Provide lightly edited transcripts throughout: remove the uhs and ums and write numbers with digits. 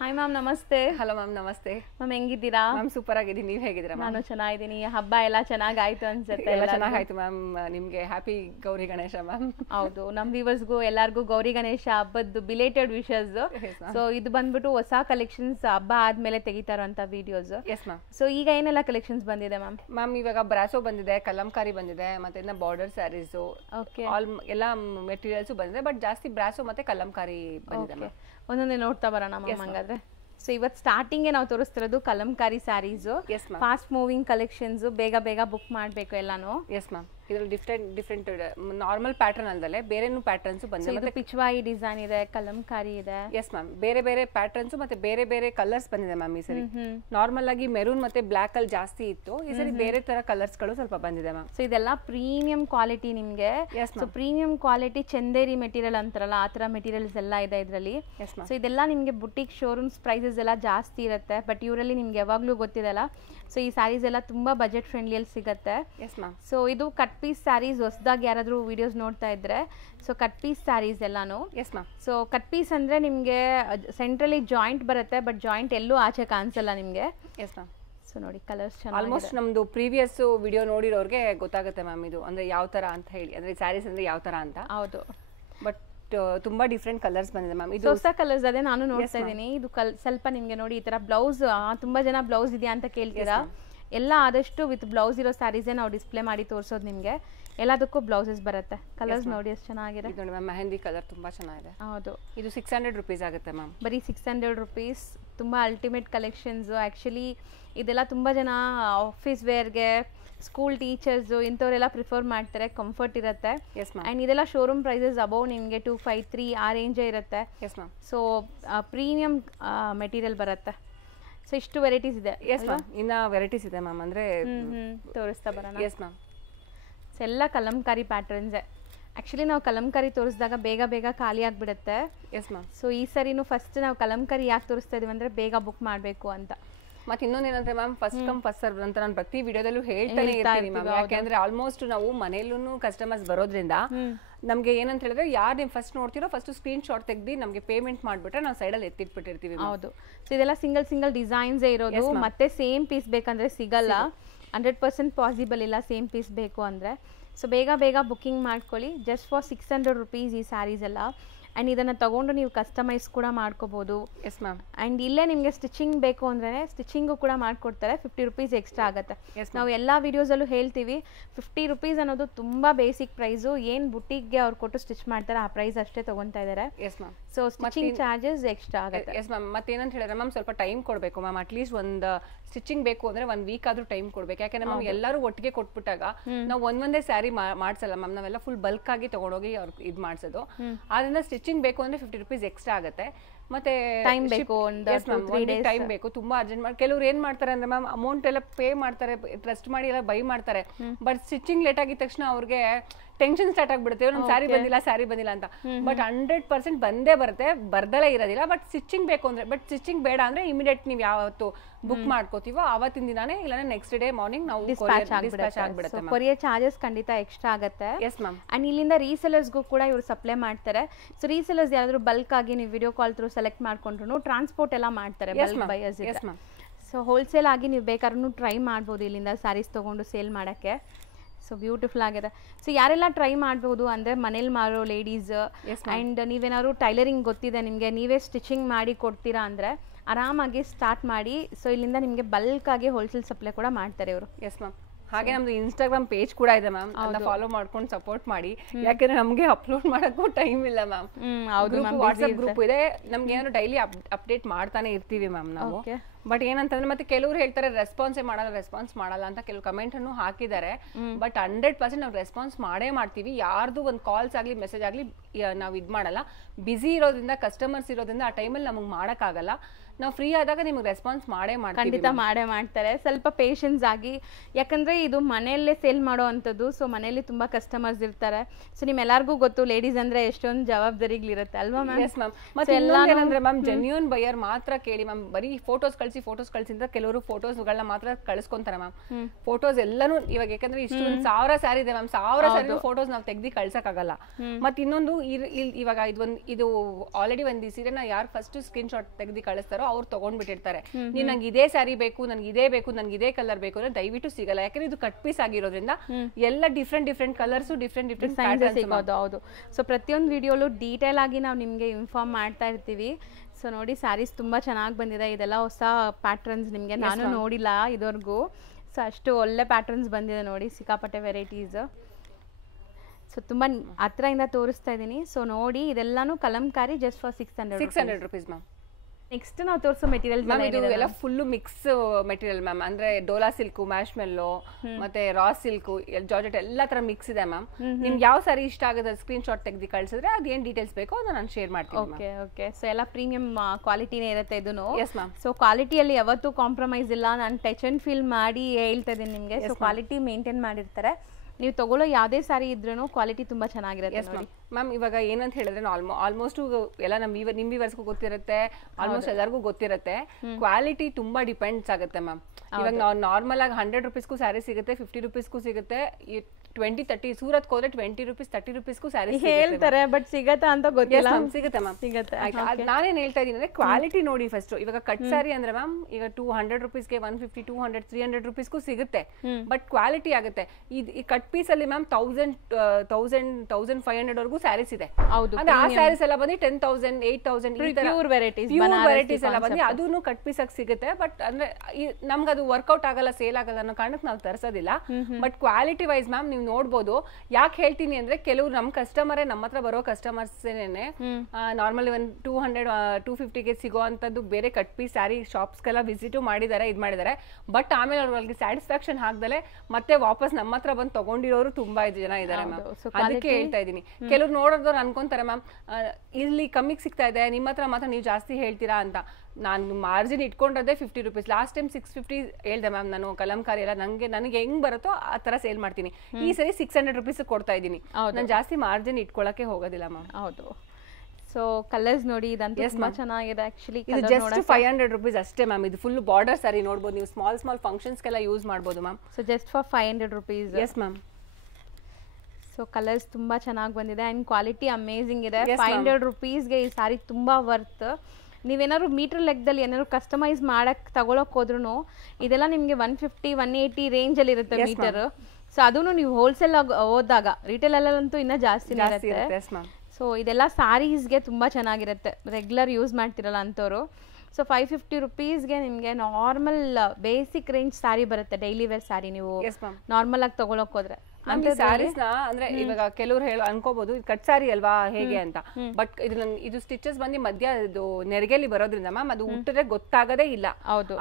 Hi ma'am, ನಮಸ್ತೆ. Hello ma'am, ನಮಸ್ತೆ ma'am, ಹೆಂಗಿದ್ದೀರಾ? Ma'am super ಆಗಿದ್ದೀನಿ. ನೀವು ಹೇಗಿದ್ದೀರಾ? ನಾನು ಚೆನ್ನಾಗಿದ್ದೀನಿ. ಹಬ್ಬ ಎಲ್ಲ ಚೆನ್ನಾಗಾಯ್ತು ಅನ್ಸುತ್ತೆ. ಎಲ್ಲ ಚೆನ್ನಾಗಾಯ್ತು ಮ್ಯಾಮ್. ನಿಮಗೆ ಹ್ಯಾಪಿ ಗೌರಿ ಗಣೇಶ ಮ್ಯಾಮ್. ಹೌದು, ನಮ್ಮ ವ್ಯೂವರ್ಸ್ಗೂ ಎಲ್ಲರಿಗೂ ಗೌರಿ ಗಣೇಶ ಹಬ್ಬದ್ದು ಬಿಲೇಟೆಡ್ ವಿಶಸ್. ಸೊ ಇದು ಬಂದ್ಬಿಟ್ಟು ಹೊಸ ಕಲೆಕ್ಷನ್ಸ್ ಹಬ್ಬ ಆದ್ಮೇಲೆ ತೆಗಿತಾರಂತ ವಿಡಿಯೋಸ್. Yes ma'am. ಸೊ ಈಗ ಏನೆಲ್ಲ ಕಲೆಕ್ಷನ್ಸ್ ಬಂದಿದೆ ಮ್ಯಾಮ್? ಮ್ಯಾಮ್ ಇವಾಗ ಬ್ರಾಸೋ ಬಂದಿದೆ, ಕಲಂಕಾರಿ ಬಂದಿದೆ, ಮತ್ತೆ ಬಾರ್ಡರ್ ಸ್ಯಾರೀಸು, ಎಲ್ಲ ಮೆಟೀರಿಯಲ್ಸ್ ಬಂದಿದೆ. ಬಟ್ ಜಾಸ್ತಿ ಬ್ರಾಸೋ ಮತ್ತೆ ಕಲಂಕಾರಿ ಬಂದಿದೆ ಮ್ಯಾಮ್. ಒಂದೊಂದೇ ನೋಡ್ತಾ ಬರೋಣ ಮ್ಯಾಮ್ ಹಂಗಾದ್ರೆ. ಸೊ ಇವತ್ತು ಸ್ಟಾರ್ಟಿಂಗ್ ನಾವು ತೋರಿಸ್ತಿರೋದು kalamkari saris, fast moving collections. ಬೇಗ ಬೇಗ ಬುಕ್ ಮಾಡಬೇಕು ಎಲ್ಲಾನು. Yes ma'am. ಇದ್ರಲ್ಲಿ ಡಿಫ್ರೆಂಟ್ ನಾರ್ಮಲ್ ಪ್ಯಾಟರ್ನ್ ಅಲ್ಲದೆ ಬೇರೆನೂ ಪ್ಯಾಟರ್ನ್ಸ್ ಬಂದಿದೆ. ಪಿಚ್ವಾಯಿ ಡಿಸೈನ್ ಇದೆ, ಕಲಂಕಾರಿ ಇದೆ. Yes ma'am. ಬೇರೆ ಬೇರೆ ಪ್ಯಾಟರ್ನ್ಸ್ ಮತ್ತೆ ಬೇರೆ ಬೇರೆ ಕಲರ್ಸ್ ಬಂದಿದೆ ಮ್ಯಾಮ್. ಈ ಸರಿ ನಾರ್ಮಲ್ ಆಗಿ ಮೆರೂನ್ ಮತ್ತೆ ಬ್ಲಾಕ್ ಅಲ್ಲಿ ಜಾಸ್ತಿ ಇತ್ತು. ಈ ಸರಿ ಬೇರೆ ತರ ಕಲರ್ಸ್ ಗಳು ಸ್ವಲ್ಪ ಬಂದಿದೆ ಮ್ಯಾಮ್. ಸೊ ಇದೆಲ್ಲ ಪ್ರೀಮಿಯಂ ಕ್ವಾಲಿಟಿ ನಿಮ್ಗೆ. So premium quality Chanderi material ಅಂತಾರಲ್ಲ, ಆ ತರ ಮೆಟೀರಿಯಲ್ಸ್ ಎಲ್ಲ ಇದೆ ಇದರಲ್ಲಿ. ಸೊ ಇದೆಲ್ಲ ನಿಮ್ಗೆ ಬುಟಿಕ್ ಶೋರೂಮ್ಸ್ ಪ್ರೈಸಸ್ ಎಲ್ಲ ಜಾಸ್ತಿ ಇರುತ್ತೆ. ಬಟ್ ಇವರಲ್ಲಿ ನಿಮ್ಗೆ ಯಾವಾಗ್ಲೂ ಗೊತ್ತಿದೆಲ್ಲ. ಸೊ ಈ ಸ್ಯಾರೀಸ್ ಎಲ್ಲ ತುಂಬಾ ಬಜೆಟ್ ಫ್ರೆಂಡ್ಲಿಯಲ್ಲಿ ಸಿಗುತ್ತೆ. ಸೊ ಇದು ಕಟ್ ಪೀಸ್ ಸ್ಯಾರೀಸ್. ಹೊಸದಾಗಿ ಯಾರಾದ್ರೂ ವಿಡಿಯೋಸ್ ನೋಡ್ತಾ ಇದ್ರೆ, ಸೊ ಕಟ್ ಪೀಸ್ ಸ್ಯಾರೀಸ್ ಎಲ್ಲಾನು. ಸೊ ಕಟ್ ಪೀಸ್ ಅಂದ್ರೆ ನಿಮ್ಗೆ ಸೆಂಟ್ರಲಿ ಜಾಯಿಂಟ್ ಬರುತ್ತೆ, ಬಟ್ ಜಾಯಿಂಟ್ ಎಲ್ಲೂ ಆಚೆ ಕಾಣಿಸಲ್ಲ ನಿಮ್ಗೆ. ಸೊ ನೋಡಿ, ಕಲರ್ಸ್ ಚೆನ್ನಾಗಿ. ಆಲ್ಮೋಸ್ಟ್ ನಮ್ದು ಪ್ರೀವಿಯಸ್ ವಿಡಿಯೋ ನೋಡಿರೋರ್ಗೆ ಗೊತ್ತಾಗುತ್ತೆ ಮ್ಯಾಮ್ ಇದು ಅಂದ್ರೆ ಯಾವ ತರ ಅಂತ ಹೇಳಿ, ಅಂದ್ರೆ ಸ್ಯಾರೀಸ್ ಅಂದ್ರೆ ಯಾವ ತರ ಅಂತ. ಹೌದು, ಬಟ್ ತುಂಬಾ ಡಿಫ್ರೆಂಟ್ ಕಲರ್ಸ್ ಬಂದಿದೆ ಮ್ಯಾಮ್. ಇದು ಹೊಸ ಕಲರ್ಸ್ ಅದೇ ನಾನು ನೋಡ್ತಾ ಇದ್ದೀನಿ. ಇದು ಸ್ವಲ್ಪ ನಿಮ್ಗೆ ನೋಡಿ ಈ ತರ ಬ್ಲೌಸ್, ತುಂಬಾ ಜನ ಬ್ಲೌಸ್ ಇದೆಯಾ ಅಂತ ಕೇಳ್ತೀರಾ. ಎಲ್ಲ ಆದಷ್ಟು ವಿತ್ ಬ್ಲೌಸ್ ಇರೋ ಸ್ಯಾರೀಸೇ ನಾವು ಡಿಸ್ಪ್ಲೇ ಮಾಡಿ ತೋರಿಸೋದು ನಿಮ್ಗೆ. ಎಲ್ಲದಕ್ಕೂ ಬ್ಲೌಸಸ್ ಬರುತ್ತೆ. ಕಲರ್ಸ್ ನೋಡಿ ಎಷ್ಟು ಚೆನ್ನಾಗಿದೆ. ನೋಡಿ ಮ್ಯಾಮ್, ಮೆಹಂದಿ ಕಲರ್ ತುಂಬಾ ಚೆನ್ನಾಗಿದೆ. ಹೌದು, ಇದು 600 rupees ಆಗುತ್ತೆ ಮ್ಯಾಮ್. ಬರೀ 600 rupees. ತುಂಬಾ ಅಲ್ಟಿಮೇಟ್ ಕಲೆಕ್ಷನ್ಸ್. ಆಕ್ಚುಲಿ ಇದೆಲ್ಲ ತುಂಬಾ ಜನ ಆಫೀಸ್ ವೇರ್ಗೆ, ಸ್ಕೂಲ್ ಟೀಚರ್ಸ್ ಇಂಥವರೆಲ್ಲ ಪ್ರಿಫರ್ ಮಾಡ್ತಾರೆ. ಕಂಫರ್ಟ್ ಇರುತ್ತೆ. ಅಂಡ್ ಇದೆಲ್ಲ ಶೋರೂಮ್ ಪ್ರೈಸಸ್ ಅಬೌವ್ ನಿಮಗೆ 253 ಆ ರೇಂಜೇ ಇರುತ್ತೆ. ಸೊ ಪ್ರೀಮಿಯಂ ಮೆಟೀರಿಯಲ್ ಬರುತ್ತೆ. ಸೊ ಇಷ್ಟು ವೆರೈಟೀಸ್ ಇದೆ. ಇನ್ನ ವೆರೈಟೀಸ್ ಇದೆ ಮ್ಯಾಮ್. ಅಂದ್ರೆ ತೋರಿಸ್ತಾ ಬರೋಣ. S ma'am. ಸೊ ಎಲ್ಲ ಕಲಂಕಾರಿ ಪ್ಯಾಟರ್ನ್ಸೇ. ಆ್ಯಕ್ಚುಲಿ ನಾವು ಕಲಂಕಾರಿ ತೋರಿಸಿದಾಗ ಬೇಗ ಬೇಗ ಖಾಲಿ ಆಗಿಬಿಡುತ್ತೆ. S ma'am. ಸೊ ಈ ಸರಿನೂ ಫಸ್ಟ್ ನಾವು ಕಲಂಕಾರಿ ಯಾಕೆ ತೋರಿಸ್ತಾ ಇದೀವಿ ಅಂದರೆ ಬೇಗ ಬುಕ್ ಮಾಡಬೇಕು ಅಂತ. ಮತ್ತೆ ಇನ್ನೊಂದೇನಂದ್ರೆ ma'am, first come first serve ಅಂತ ನಾನು ಪ್ರತಿ ವಿಡಿಯೋದಲ್ಲೂ ಹೇಳ್ತಾನೆ ಇರ್ತೀನಿ ಮ್ಯಾಮ್. ಯಾಕೆಂದ್ರೆ ಆಲ್ಮೋಸ್ಟ್ ನಾವು ಮನೇಲೂ ಕಸ್ಟಮರ್ಸ್ ಬರೋದ್ರಿಂದ ನಮ್ಗೆ ಏನಂತ ಹೇಳಿದ್ರೆ, ಯಾರು ನೀವು ಫಸ್ಟ್ ನೋಡ್ತಿರೋ ಫಸ್ಟ್ ಸ್ಕ್ರೀನ್ ಶಾಟ್ ತೆಗ್ದು ನಮ್ಗೆ ಪೇಮೆಂಟ್ ಮಾಡ್ಬಿಟ್ರೆ ನಾವು ಸೈಡಲ್ಲಿ ಎತ್ತಿಟ್ಬಿಟ್ಟಿರ್ತೀವಿ. ಹೌದು. ಸೊ ಇದೆಲ್ಲ ಸಿಂಗಲ್ ಡಿಸೈನ್ಸೇ ಇರೋದು. ಮತ್ತೆ ಸೇಮ್ ಪೀಸ್ ಬೇಕಂದ್ರೆ ಸಿಗಲ್ಲ. 100% ಪಾಸಿಬಲ್ ಇಲ್ಲ ಸೇಮ್ ಪೀಸ್ ಬೇಕು ಅಂದರೆ. ಸೊ ಬೇಗ ಬೇಗ ಬುಕ್ಕಿಂಗ್ ಮಾಡ್ಕೊಳ್ಳಿ. ಜಸ್ಟ್ ಫಾರ್ 600 rupees ಈ ಸ್ಯಾರೀಸ್ ಎಲ್ಲ. ಆ್ಯಂಡ್ ಇದನ್ನು ತಗೊಂಡು ನೀವು ಕಸ್ಟಮೈಸ್ ಕೂಡ ಮಾಡ್ಕೋಬೋದು. Yes ma'am. ಆ್ಯಂಡ್ ಇಲ್ಲೇ ನಿಮಗೆ ಸ್ಟಿಚಿಂಗ್ ಬೇಕು ಅಂದರೆ ಸ್ಟಿಚಿಂಗು ಕೂಡ ಮಾಡಿಕೊಡ್ತಾರೆ. 50 rupees ಎಕ್ಸ್ಟ್ರಾ ಆಗುತ್ತೆ. ನಾವು ಎಲ್ಲ ವಿಡಿಯೋಸಲ್ಲೂ ಹೇಳ್ತೀವಿ, 50 rupees ಅನ್ನೋದು ತುಂಬ ಬೇಸಿಕ್ ಪ್ರೈಸು. ಏನು ಬುಟಿಕ್ಗೆ ಅವ್ರು ಕೊಟ್ಟು ಸ್ಟಿಚ್ ಮಾಡ್ತಾರೆ ಆ ಪ್ರೈಸ್ ಅಷ್ಟೇ ತೊಗೊತಾ ಇದ್ದಾರೆ. Yes ma'am. So stitching charges extra ಆಗುತ್ತೆ. Yes ma'am. ಮತ್ತೇನಂತ ಹೇಳಿದ್ರೆ ಮ್ಯಾಮ್, ಸ್ವಲ್ಪ ಟೈಮ್ ಕೊಡಬೇಕು ಮ್ಯಾಮ್. ಅಟ್ಲೀಸ್ಟ್ ಒಂದು ಸ್ಟಿಚಿಂಗ್ ಬೇಕು ಅಂದ್ರೆ 1 week ಆದ್ರೂ ಟೈಮ್ ಕೊಡ್ಬೇಕು. ಯಾಕಂದ್ರೆ ಮ್ಯಾಮ್ ಎಲ್ಲರೂ ಒಟ್ಟಿಗೆ ಕೊಟ್ಬಿಟ್ಟಾಗ ನಾವು ಒಂದೇ ಸ್ಯಾರಿ ಮಾಡ್ಸಲ್ಲ ಮ್ಯಾಮ್. ನಾವೆಲ್ಲ ಫುಲ್ ಬಲ್ಕ್ ಆಗಿ ತಗೊಂಡೋಗಿ ಅವ್ರು ಇದು ಮಾಡ್ಸೋದು. ಆದ್ರಿಂದ ಸ್ಟಿಚಿಂಗ್ ಬೇಕು ಅಂದ್ರೆ 50 rupees ಎಕ್ಸ್ಟ್ರಾ ಆಗುತ್ತೆ. ಮತ್ತೆ ಟೈಮ್ ಬೇಕು, ಟೈಮ್ ಬೇಕು. ತುಂಬಾ ಅರ್ಜೆಂಟ್ ಮಾಡಿ ಕೆಲವ್ರು ಏನ್ ಮಾಡ್ತಾರೆ ಅಂದ್ರೆ ಮ್ಯಾಮ್, ಅಮೌಂಟ್ ಎಲ್ಲ ಪೇ ಮಾಡ್ತಾರೆ, ಟ್ರಸ್ಟ್ ಮಾಡಿ ಎಲ್ಲ ಬೈ ಮಾಡ್ತಾರೆ. ಬಟ್ ಸ್ಟಿಚಿಂಗ್ ಲೇಟ್ ಆಗಿದ ತಕ್ಷಣ ಅವ್ರಿಗೆ ಟೆನ್ಷನ್ ಸ್ಟಾರ್ಟ್ ಆಗ್ಬಿಡುತ್ತೆ, ನಮ್ ಸ್ಯಾರಿ ಬಂದಿಲ್ಲ ಅಂತ. ಬಟ್ 100% ಬಂದೇ ಬರುತ್ತೆ, ಬರ್ದಲೇ ಇರೋದಿಲ್ಲ. ಬಟ್ ಸ್ಟಿಚಿಂಗ್ ಬೇಕು ಅಂದ್ರೆ, ಬಟ್ ಸ್ಟಿಚಿಂಗ್ ಬೇಡ ಅಂದ್ರೆ ಇಮಿಡಿಯೇಟ್ ನೀವು ಯಾವತ್ತು ಬುಕ್ ಮಾಡ್ಕೋತೀವೋ ಅವತ್ತಿನ ದಿನಾನೇ, ಇಲ್ಲ ನೆಕ್ಸ್ಟ್ ಡೇ ಮಾರ್ನಿಂಗ್ ನಾವು ಡಿಸ್ಪ್ಯಾಚ್ ಆಗ್ಬಿಡುತ್ತೆ. ಕೊರಿಯರ್ ಚಾರ್ಜಸ್ ಖಂಡಿತ ಎಕ್ಸ್ಟ್ರಾ ಆಗುತ್ತೆ. Yes ma'am. ಅಂಡ್ ಇಲ್ಲಿಂದ ರೀಸೆಲರ್ಸ್ಗೂ ಕೂಡ ಇವರು ಸಪ್ಲೈ ಮಾಡ್ತಾರೆ. ಸೊ ರೀಸೆಲರ್ಸ್ ಯಾರಾದ್ರೂ ಬಲ್ಕ್ ಆಗಿ ನೀವು ವಿಡಿಯೋ ಕಾಲ್ ಥ್ರೂ ಸೆಲೆಕ್ಟ್ ಮಾಡ್ಕೊಂಡ್ರು ಟ್ರಾನ್ಸ್ಪೋರ್ಟ್ ಎಲ್ಲ ಮಾಡ್ತಾರೆ ಬಲ್ಕ್ ಬೈಯರ್ಸ್. ಸೊ ಹೋಲ್ಸೇಲ್ ಆಗಿ ನೀವು ಬೇಕಾದ್ರೂ ಟ್ರೈ ಮಾಡ್ಬೋದು ಇಲ್ಲಿಂದ ಸ್ಯಾರೀಸ್ ತಗೊಂಡು ಸೇಲ್ ಮಾಡೋಕ್ಕೆ. ಸೊ ಬ್ಯೂಟಿಫುಲ್ ಆಗಿದೆ. ಸೊ ಯಾರೆಲ್ಲ ಟ್ರೈ ಮಾಡ್ಬೋದು ಅಂದರೆ, ಮನೇಲಿ ಮಾರೋ ಲೇಡೀಸ್ ಆ್ಯಂಡ್ ನೀವೇನಾದ್ರು ಟೈಲರಿಂಗ್ ಗೊತ್ತಿದೆ ನಿಮಗೆ, ನೀವೇ ಸ್ಟಿಚಿಂಗ್ ಮಾಡಿ ಕೊಡ್ತೀರಾ ಅಂದರೆ ಆರಾಮಾಗಿ ಸ್ಟಾರ್ಟ್ ಮಾಡಿ. ಸೊ ಇಲ್ಲಿಂದ ನಿಮಗೆ ಬಲ್ಕ್ ಆಗಿ ಹೋಲ್ಸೇಲ್ ಸಪ್ಲೈ ಕೂಡ ಮಾಡ್ತಾರೆ ಇವರು. Yes ma'am. ಹಾಗೆ ನಮ್ದು ಇನ್ಸ್ಟಾಗ್ರಾಮ್ ಪೇಜ್ ಕೂಡ ಇದೆ ಮ್ಯಾಮ್. ಅದನ್ನ ಫಾಲೋ ಮಾಡ್ಕೊಂಡು ಸಪೋರ್ಟ್ ಮಾಡಿ. ಯಾಕಂದ್ರೆ ನಮ್ಗೆ ಅಪ್ಲೋಡ್ ಮಾಡಕ್ಕೂ ಟೈಮ್ ಇಲ್ಲ ಮ್ಯಾಮ್. ವಾಟ್ಸ್ಆಪ್ ಗ್ರೂಪ್ ಇದೆ, ನಮ್ಗೆ ಏನಾದ್ರು ಡೈಲಿ ಅಪ್ಡೇಟ್ ಮಾಡ್ತಾನೆ ಇರ್ತೀವಿ ಮ್ಯಾಮ್ ನಾವು. ಬಟ್ ಏನಂತಂದ್ರೆ ಮತ್ತೆ ಕೆಲವ್ರು ಹೇಳ್ತಾರೆ ರೆಸ್ಪಾನ್ಸ್ ಮಾಡಲ್ಲ ಅಂತ ಕೆಲವು ಕಮೆಂಟ್ ಅನ್ನು ಹಾಕಿದ್ದಾರೆ. ಬಟ್ 100% ನಾವು ರೆಸ್ಪಾನ್ಸ್ ಮಾಡೇ ಮಾಡ್ತೀವಿ. ಯಾರ್ದು ಒಂದು ಕಾಲ್ಸ್ ಆಗ್ಲಿ ಮೆಸೇಜ್ ಆಗ್ಲಿ ನಾವು ಇದು ಮಾಡಲ್ಲ. ಬಿಸಿ ಇರೋದ್ರಿಂದ, ಕಸ್ಟಮರ್ಸ್ ಇರೋದ್ರಿಂದ ಆ ಟೈಮಲ್ಲಿ ನಮಗೆ ಮಾಡೋಕ್ಕಾಗಲ್ಲ. ನಾವು ಫ್ರೀ ಆದಾಗ ನಿಮಗೆ ರೆಸ್ಪಾನ್ಸ್ ಖಂಡಿತ ಮಾಡೇ ಮಾಡ್ತಾರೆ. ಸ್ವಲ್ಪ ಪೇಷನ್ಸ್ ಆಗಿ, ಯಾಕಂದ್ರೆ ಇದು ಮನೆಯಲ್ಲೇ ಸೇಲ್ ಮಾಡೋ ಅಂಥದ್ದು. ಸೊ ಮನೆಯಲ್ಲಿ ತುಂಬಾ ಕಸ್ಟಮರ್ಸ್ ಇರ್ತಾರೆ. ಸೊ ನಿಮ್ಮೆಲ್ಲರಿಗೂ ಗೊತ್ತು, ಲೇಡೀಸ್ ಅಂದ್ರೆ ಎಷ್ಟೊಂದು ಜವಾಬ್ದಾರಿಗಳಿರುತ್ತೆ ಅಲ್ವಾ ಮ್ಯಾಮ್? Yes ma'am. ಮತ್ತೆ ಏನಂದ್ರೆ ಮ್ಯಾಮ್, ಜೆನ್ಯೂನ್ ಬೈಯರ್ ಮಾತ್ರ ಕೇಳಿ ಮ್ಯಾಮ್. ಬರೀ ಫೋಟೋಸ್ ಕಳ್ಸಿಂದ ಕೆಲವರು ಫೋಟೋಸ್ಗಳನ್ನ ಮಾತ್ರ ಕಳಿಸ್ಕೊಂತಾರೆ ಮ್ಯಾಮ್. ಫೋಟೋಸ್ ಎಲ್ಲಾನು ಇವಾಗ, ಯಾಕಂದ್ರೆ ಇಷ್ಟೊಂದು 1000 ಸ್ಯಾರಿ ಇದೆ ಮ್ಯಾಮ್. 1000 ಸ್ಯಾರಿ ಫೋಟೋಸ್ ನಾವು ತೆಗ್ದು ಕಳ್ಸಕ್ಕಾಗಲ್ಲ. ಮತ್ತೆ ಇನ್ನೊಂದು, ಇವಾಗ ಇದು ಆಲ್ರೆಡಿ ಒಂದು ಸೀರೆನ ಯಾರು ಫಸ್ಟ್ ಸ್ಕ್ರೀನ್ ಶಾಟ್ ತೆಗ್ದು ಕಳಿಸ್ತಾರೋ ಇರ್ತಾರೋ ಅವ್ರು ತಗೊಂಡ್ಬಿಟ್ಟಿರ್ತಾರೆ. ನೀನ್ ನಂಗೆ ಇದೇ ಸ್ಯಾರಿ ಬೇಕು, ನನ್ಗೆ ಇದೇ ಬೇಕು, ನನ್ಗೆ ಇದೇ ಕಲರ್ ಬೇಕು ಅಂದ್ರೆ ದಯವಿಟ್ಟು ಸಿಗಲ್ಲ. ಯಾಕಂದ್ರೆ ಇದು ಕಟ್ ಪೀಸ್ ಆಗಿರೋದ್ರಿಂದ ಎಲ್ಲ ಡಿಫ್ರೆಂಟ್ ಕಲರ್ಸ್ ಡಿಫ್ರೆಂಟ್ ಸಿಗೋದು. ಹೌದು. ಸೊ ಪ್ರತಿಯೊಂದು ವಿಡಿಯೋಲು ಡೀಟೇಲ್ ಆಗಿ ನಾವು ನಿಮ್ಗೆ ಇನ್ಫಾರ್ಮ್ ಮಾಡ್ತಾ ಇರ್ತೀವಿ. ಸೊ ನೋಡಿ ಸ್ಯಾರೀಸ್ ತುಂಬಾ ಚೆನ್ನಾಗಿ ಬಂದಿದೆ. ಇದೆಲ್ಲ ಹೊಸ ಪ್ಯಾಟ್ರನ್ಸ್, ನಿಮ್ಗೆ ನಾನು ನೋಡಿಲ್ಲ ಇದುವರೆಗೂ. ಸೊ ಅಷ್ಟು ಒಳ್ಳೆ ಪ್ಯಾಟರ್ನ್ಸ್ ಬಂದಿದೆ ನೋಡಿ, ಸಿಕ್ಕಾಪಟ್ಟೆ ವೆರೈಟೀಸ್. ಸೊ ತುಂಬಾ ಹತ್ರದಿಂದ ತೋರಿಸ್ತಾ ಇದ್ದೀನಿ. ಸೊ ನೋಡಿ ಇದೆಲ್ಲಾನು kalamkari just for 600 rupees ma'am. Next ನಾವು ತೋರಿಸೋ ಮೆಟೀರಿಯಲ್ಸ್ ಎಲ್ಲ ಫುಲ್ ಮಿಕ್ಸ್ ಮೆಟೀರಿಯಲ್ ಮ್ಯಾಮ್. ಅಂದ್ರೆ ಡೋಲಾ ಸಿಲ್ಕ್, ಮ್ಯಾಶ್ ಮೆಲ್ಲೋ, ಮತ್ತೆ ರಾ ಸಿಲ್ಕ್, ಜಾರ್ಜೆಟ್ ಎಲ್ಲ ತರ ಮಿಕ್ಸ್ ಇದೆ ಮ್ಯಾಮ್. ನಿಮ್ಗೆ ಯಾವ ಸಾರಿ ಇಷ್ಟ ಆಗುತ್ತೆ ಸ್ಕ್ರೀನ್ ಶಾಟ್ ತೆಗೆದು ಕಳ್ಸಿದ್ರೆ ಅದೇನ್ ಡೀಟೇಲ್ಸ್ ಬೇಕೋ ಅದನ್ನ ನಾನು ಶೇರ್ ಮಾಡ್ತೀನಿ. Okay okay. ಸೊ ಎಲ್ಲ ಪ್ರೀಮಿಯಂ ಕ್ವಾಲಿಟಿನೇ ಇರುತ್ತೆ ಇದನ್ನು. S ma'am. ಸೊ ಕ್ವಾಲಿಟಿಯಲ್ಲಿ ಯಾವತ್ತೂ ಕಾಂಪ್ರಮೈಸ್ ಇಲ್ಲ. ನಾನು ಟಚ್ ಅಂಡ್ ಫೀಲ್ ಮಾಡಿ ಹೇಳ್ತಾ ಇದ್ದೀನಿ ನಿಮಗೆ. ಸೊ ಕ್ವಾಲಿಟಿ ಮೇಂಟೈನ್ ಮಾಡಿರ್ತಾರೆ. ನೀವು ತಗೊಳ್ಳೋ ಯಾವುದೇ ಸಾರಿ ಇದ್ರೂ ಕ್ವಾಲಿಟಿ ತುಂಬಾ ಚೆನ್ನಾಗಿರುತ್ತೆ ನೋಡಿ ಮ್ಯಾಮ್. ಇವಾಗ ಏನಂತ ಹೇಳಿದ್ರೆ ಆಲ್ಮೋಸ್ಟ್ ಎಲ್ಲ ನಿಮ್ ವ್ಯೂವರ್ಸ್ಗೂ ಗೊತ್ತಿರುತ್ತೆ, ಆಲ್ಮೋಸ್ಟ್ ಎಲ್ಲರಿಗೂ ಗೊತ್ತಿರುತ್ತೆ. ಕ್ವಾಲಿಟಿ ತುಂಬಾ ಡಿಪೆಂಡ್ಸ್ ಆಗುತ್ತೆ ಮ್ಯಾಮ್. ಇವಾಗ ನಾವು ನಾರ್ಮಲ್ ಆಗಿ 100 ರೂಪೀಸ್ಗೂ ಸ್ಯಾರಿ ಸಿಗುತ್ತೆ, 50 ರೂಪೀಸ್ಗೂ ಸಿಗುತ್ತೆ, 20-30 ಸೂರತ್ ಹೋದ್ರೆ 20 ರೂಪೀಸ್ 30 ರೂಪೀಸ್ಗೂ ಸ್ಯಾರಿ ಹೇಳ್ತಾರೆ. ಬಟ್ ಸಿಗತ್ತಾ ಅಂತ ಗೊತ್ತಿಲ್ಲ. ಸಿಗುತ್ತೆ ಮ್ಯಾಮ್, ಸಿಗುತ್ತೆ. ನಾನೇನ್ ಹೇಳ್ತಾ ಇದೀನಿ ಅಂದ್ರೆ ಕ್ವಾಲಿಟಿ ನೋಡಿ ಫಸ್ಟ್. ಇವಾಗ ಕಟ್ ಸ್ಯಾರಿ ಅಂದ್ರೆ ಮ್ಯಾಮ್ ಈಗ 200 ರೂಪೀಸ್ಗೆ 150, 200, 300 ರೂಪೀಸ್ಗೂ ಸಿಗುತ್ತೆ. ಬಟ್ ಕ್ವಾಲಿಟಿ ಆಗುತ್ತೆ. ಈ ಕಟ್ ಪೀಸ್ ಅಲ್ಲಿ ಮ್ಯಾಮ್ 1000-1500 ವರ್ಗೂ ಸ್ಯಾರೀಸ್ ಇದೆ. ಅಂದ್ರೆ ಆ ಸ್ಯಾರೀಸ್ ಎಲ್ಲ ಬಂದು 10,000, 8,000 ಪ್ಯೂರ್ ವೆರೈಟೀಸ್ ಎಲ್ಲ ಬಂದು ಅದನ್ನು ಕಟ್ ಪೀಸ್ ಆಗಿ ಸಿಗುತ್ತೆ. ಬಟ್ ಅಂದ್ರೆ ನಮ್ಗೆ ಅದು ವರ್ಕೌಟ್ ಆಗಲ್ಲ, ಸೇಲ್ ಆಗಲ್ಲ ಅನ್ನೋ ಕಾರಣಕ್ಕೆ ನಾವು ತರಿಸೋದಿಲ್ಲ. ಬಟ್ ಕ್ವಾಲಿಟಿ ವೈಸ್ ಮ್ಯಾಮ್ ನೀವು ನೋಡ್ಬೋದು. ಯಾಕೆ ಹೇಳ್ತೀನಿ ಅಂದ್ರೆ ಕೆಲವರು ನಮ್ ಕಸ್ಟಮರೇ, ನಮ್ಮ ಹತ್ರ ಬರೋ ಕಸ್ಟಮರ್ಸ್ ನಾರ್ಮಲಿ ಒಂದು 200-250ಗೆ ಸಿಗೋ ಅಂತದ್ದು ಬೇರೆ ಕಟ್ ಪೀಸ್ ಸ್ಯಾರಿ ಶಾಪ್ಸ್ಗೆಲ್ಲ ವಿಸಿಟ್ ಮಾಡಿದ್ದಾರೆ, ಇದ್ ಮಾಡಿದ್ದಾರೆ. ಬಟ್ ಆಮೇಲೆ ಅವ್ರಿಗೆ ಸ್ಯಾಟಿಸ್ಫ್ಯಾಕ್ಷನ್ ಆಗ್ದಲೆ ಮತ್ತೆ ವಾಪಸ್ ನಮ್ಮ ಹತ್ರ ಬಂದು ತಗೊಂಡಿರೋರು ತುಂಬಾ ಜನ ಇದಾರೆ ಮ್ಯಾಮ್. ಅದಕ್ಕೆ ಹೇಳ್ತಾ ಇದೀನಿ. ಕೆಲವ್ರು ನೋಡೋದವ್ರು ಅನ್ಕೊಂತಾರೆ ಮ್ಯಾಮ್ ಇಲ್ಲಿ ಕಮ್ಮಿಗೆ ಸಿಗ್ತಾ ಇದೆ, ನಿಮ್ಮ ಹತ್ರ ಮಾತ್ರ ನೀವು ಜಾಸ್ತಿ ಹೇಳ್ತೀರಾ ಅಂತ. ನಾನು ಮಾರ್ಜಿನ್ ಇಟ್ಕೊಂಡ್ರದೇ 50 ರೂಪೀಸ್. ಲಾಸ್ಟ್ ಟೈಮ್ 650 ಹೇಳ್ದೆ ಮ್ಯಾಮ್ ನಾನು. ಕಲಂಕಾರಿ ಎಲ್ಲ ನನಗೆ ಹೆಂಗ್ ಬರುತ್ತೋ ಆ ತರ ಸೇಲ್ ಮಾಡ್ತೀನಿ. ಈ ಸರಿ 600 ರೂಪೀಸ್ ಕೊಡ್ತಾ ಇದ್ದೀನಿ. ನಾನು ಜಾಸ್ತಿ ಮಾರ್ಜಿನ್ ಇಟ್ಕೊಳ್ಳಕ್ಕೆ ಹೋಗೋದಿಲ್ಲ ಮ್ಯಾಮ್. ಹೌದು. ಸೊ ಕಲರ್ಸ್ ನೋಡಿ, ಇದಂತೂ ತುಂಬಾ ಚೆನ್ನಾಗಿದೆ ಆಕ್ಚುಲಿ. ಇದು ಜಸ್ಟ್ 500 ರೂಪೀಸ್ ಅಷ್ಟೇ ಮ್ಯಾಮ್. ಇದು ಫುಲ್ ಬಾರ್ಡರ್ ಸಾರಿ ನೋಡಬಹುದು ನೀವು. ಸ್ಮಾಲ್ ಫಂಕ್ಷನ್ಸ್ಗೆಲ್ಲ ಯೂಸ್ ಮಾಡಬಹುದು ma'am. So just for 500 rupees. S ma'am. So colours ತುಂಬಾ ಚೆನ್ನಾಗಿ ಬಂದಿದೆ ಅಂಡ್ ಕ್ವಾಲಿಟಿ ಅಮೇಜಿಂಗ್ ಇದೆ. 500 ರೂಪೀಸ್ಗೆ ಈ ಸಾರಿ ತುಂಬಾ ವರ್ತ್. ನೀವೇನಾದ್ರು ಮೀಟರ್ ಲೆಕ್ಕದಲ್ಲಿ ಏನಾದ್ರು ಕಸ್ಟಮೈಸ್ ಮಾಡಕ್ ತಗೊಳಕ್ ಹೋದ್ರು ಇದೆಲ್ಲ ನಿಮ್ಗೆ 150-180 ರೇಂಜ್ ಅಲ್ಲಿ ಇರುತ್ತೆ ಮೀಟರ್. ಸೊ ಅದನ್ನು ನೀವು ಹೋಲ್ಸೇಲ್ ಹೋದಾಗ, ರಿಟೇಲ್ ಅಲ್ಲಂತೂ ಇನ್ನ ಜಾಸ್ತಿ ಇರುತ್ತೆ. ಸೊ ಇದೆಲ್ಲ ಸಾರೀಸ್ಗೆ ತುಂಬಾ ಚೆನ್ನಾಗಿರುತ್ತೆ, ರೆಗ್ಯುಲರ್ ಯೂಸ್ ಮಾಡ್ತಿರಲ್ಲ ಅಂತವ್ರು. ಸೊ 550 ರೂಪೀಸ್ಗೆ ನಿಮಗೆ ನಾರ್ಮಲ್ ಬೇಸಿಕ್ ರೇಂಜ್ ಸ್ಯಾರಿ ಬರುತ್ತೆ, ಡೈಲಿ ವೇರ್ ಸ್ಯಾರಿ ನೀವು ನಾರ್ಮಲ್ ಆಗಿ ತಗೊಳಕ್ ಹೋದ್ರೆ. ಸ್ಯಾರೀಸ್ ನ ಅಂದ್ರೆ ಇವಾಗ ಕೆಲವ್ರು ಅನ್ಕೋಬಹುದು ಕಟ್ ಸ್ಯಾರಿ ಅಲ್ವಾ ಹೇಗೆ ಅಂತ. ಬಟ್ ಇದು ಸ್ಟಿಚಸ್ ಬಂದು ಮಧ್ಯ ಇದು ನೆರಿಗೆಲಿ ಬರೋದ್ರಿಂದ ಮ್ಯಾಮ್ ಅದು ಉಟ್ಟಿದ್ರೆ ಗೊತ್ತಾಗದೇ ಇಲ್ಲ.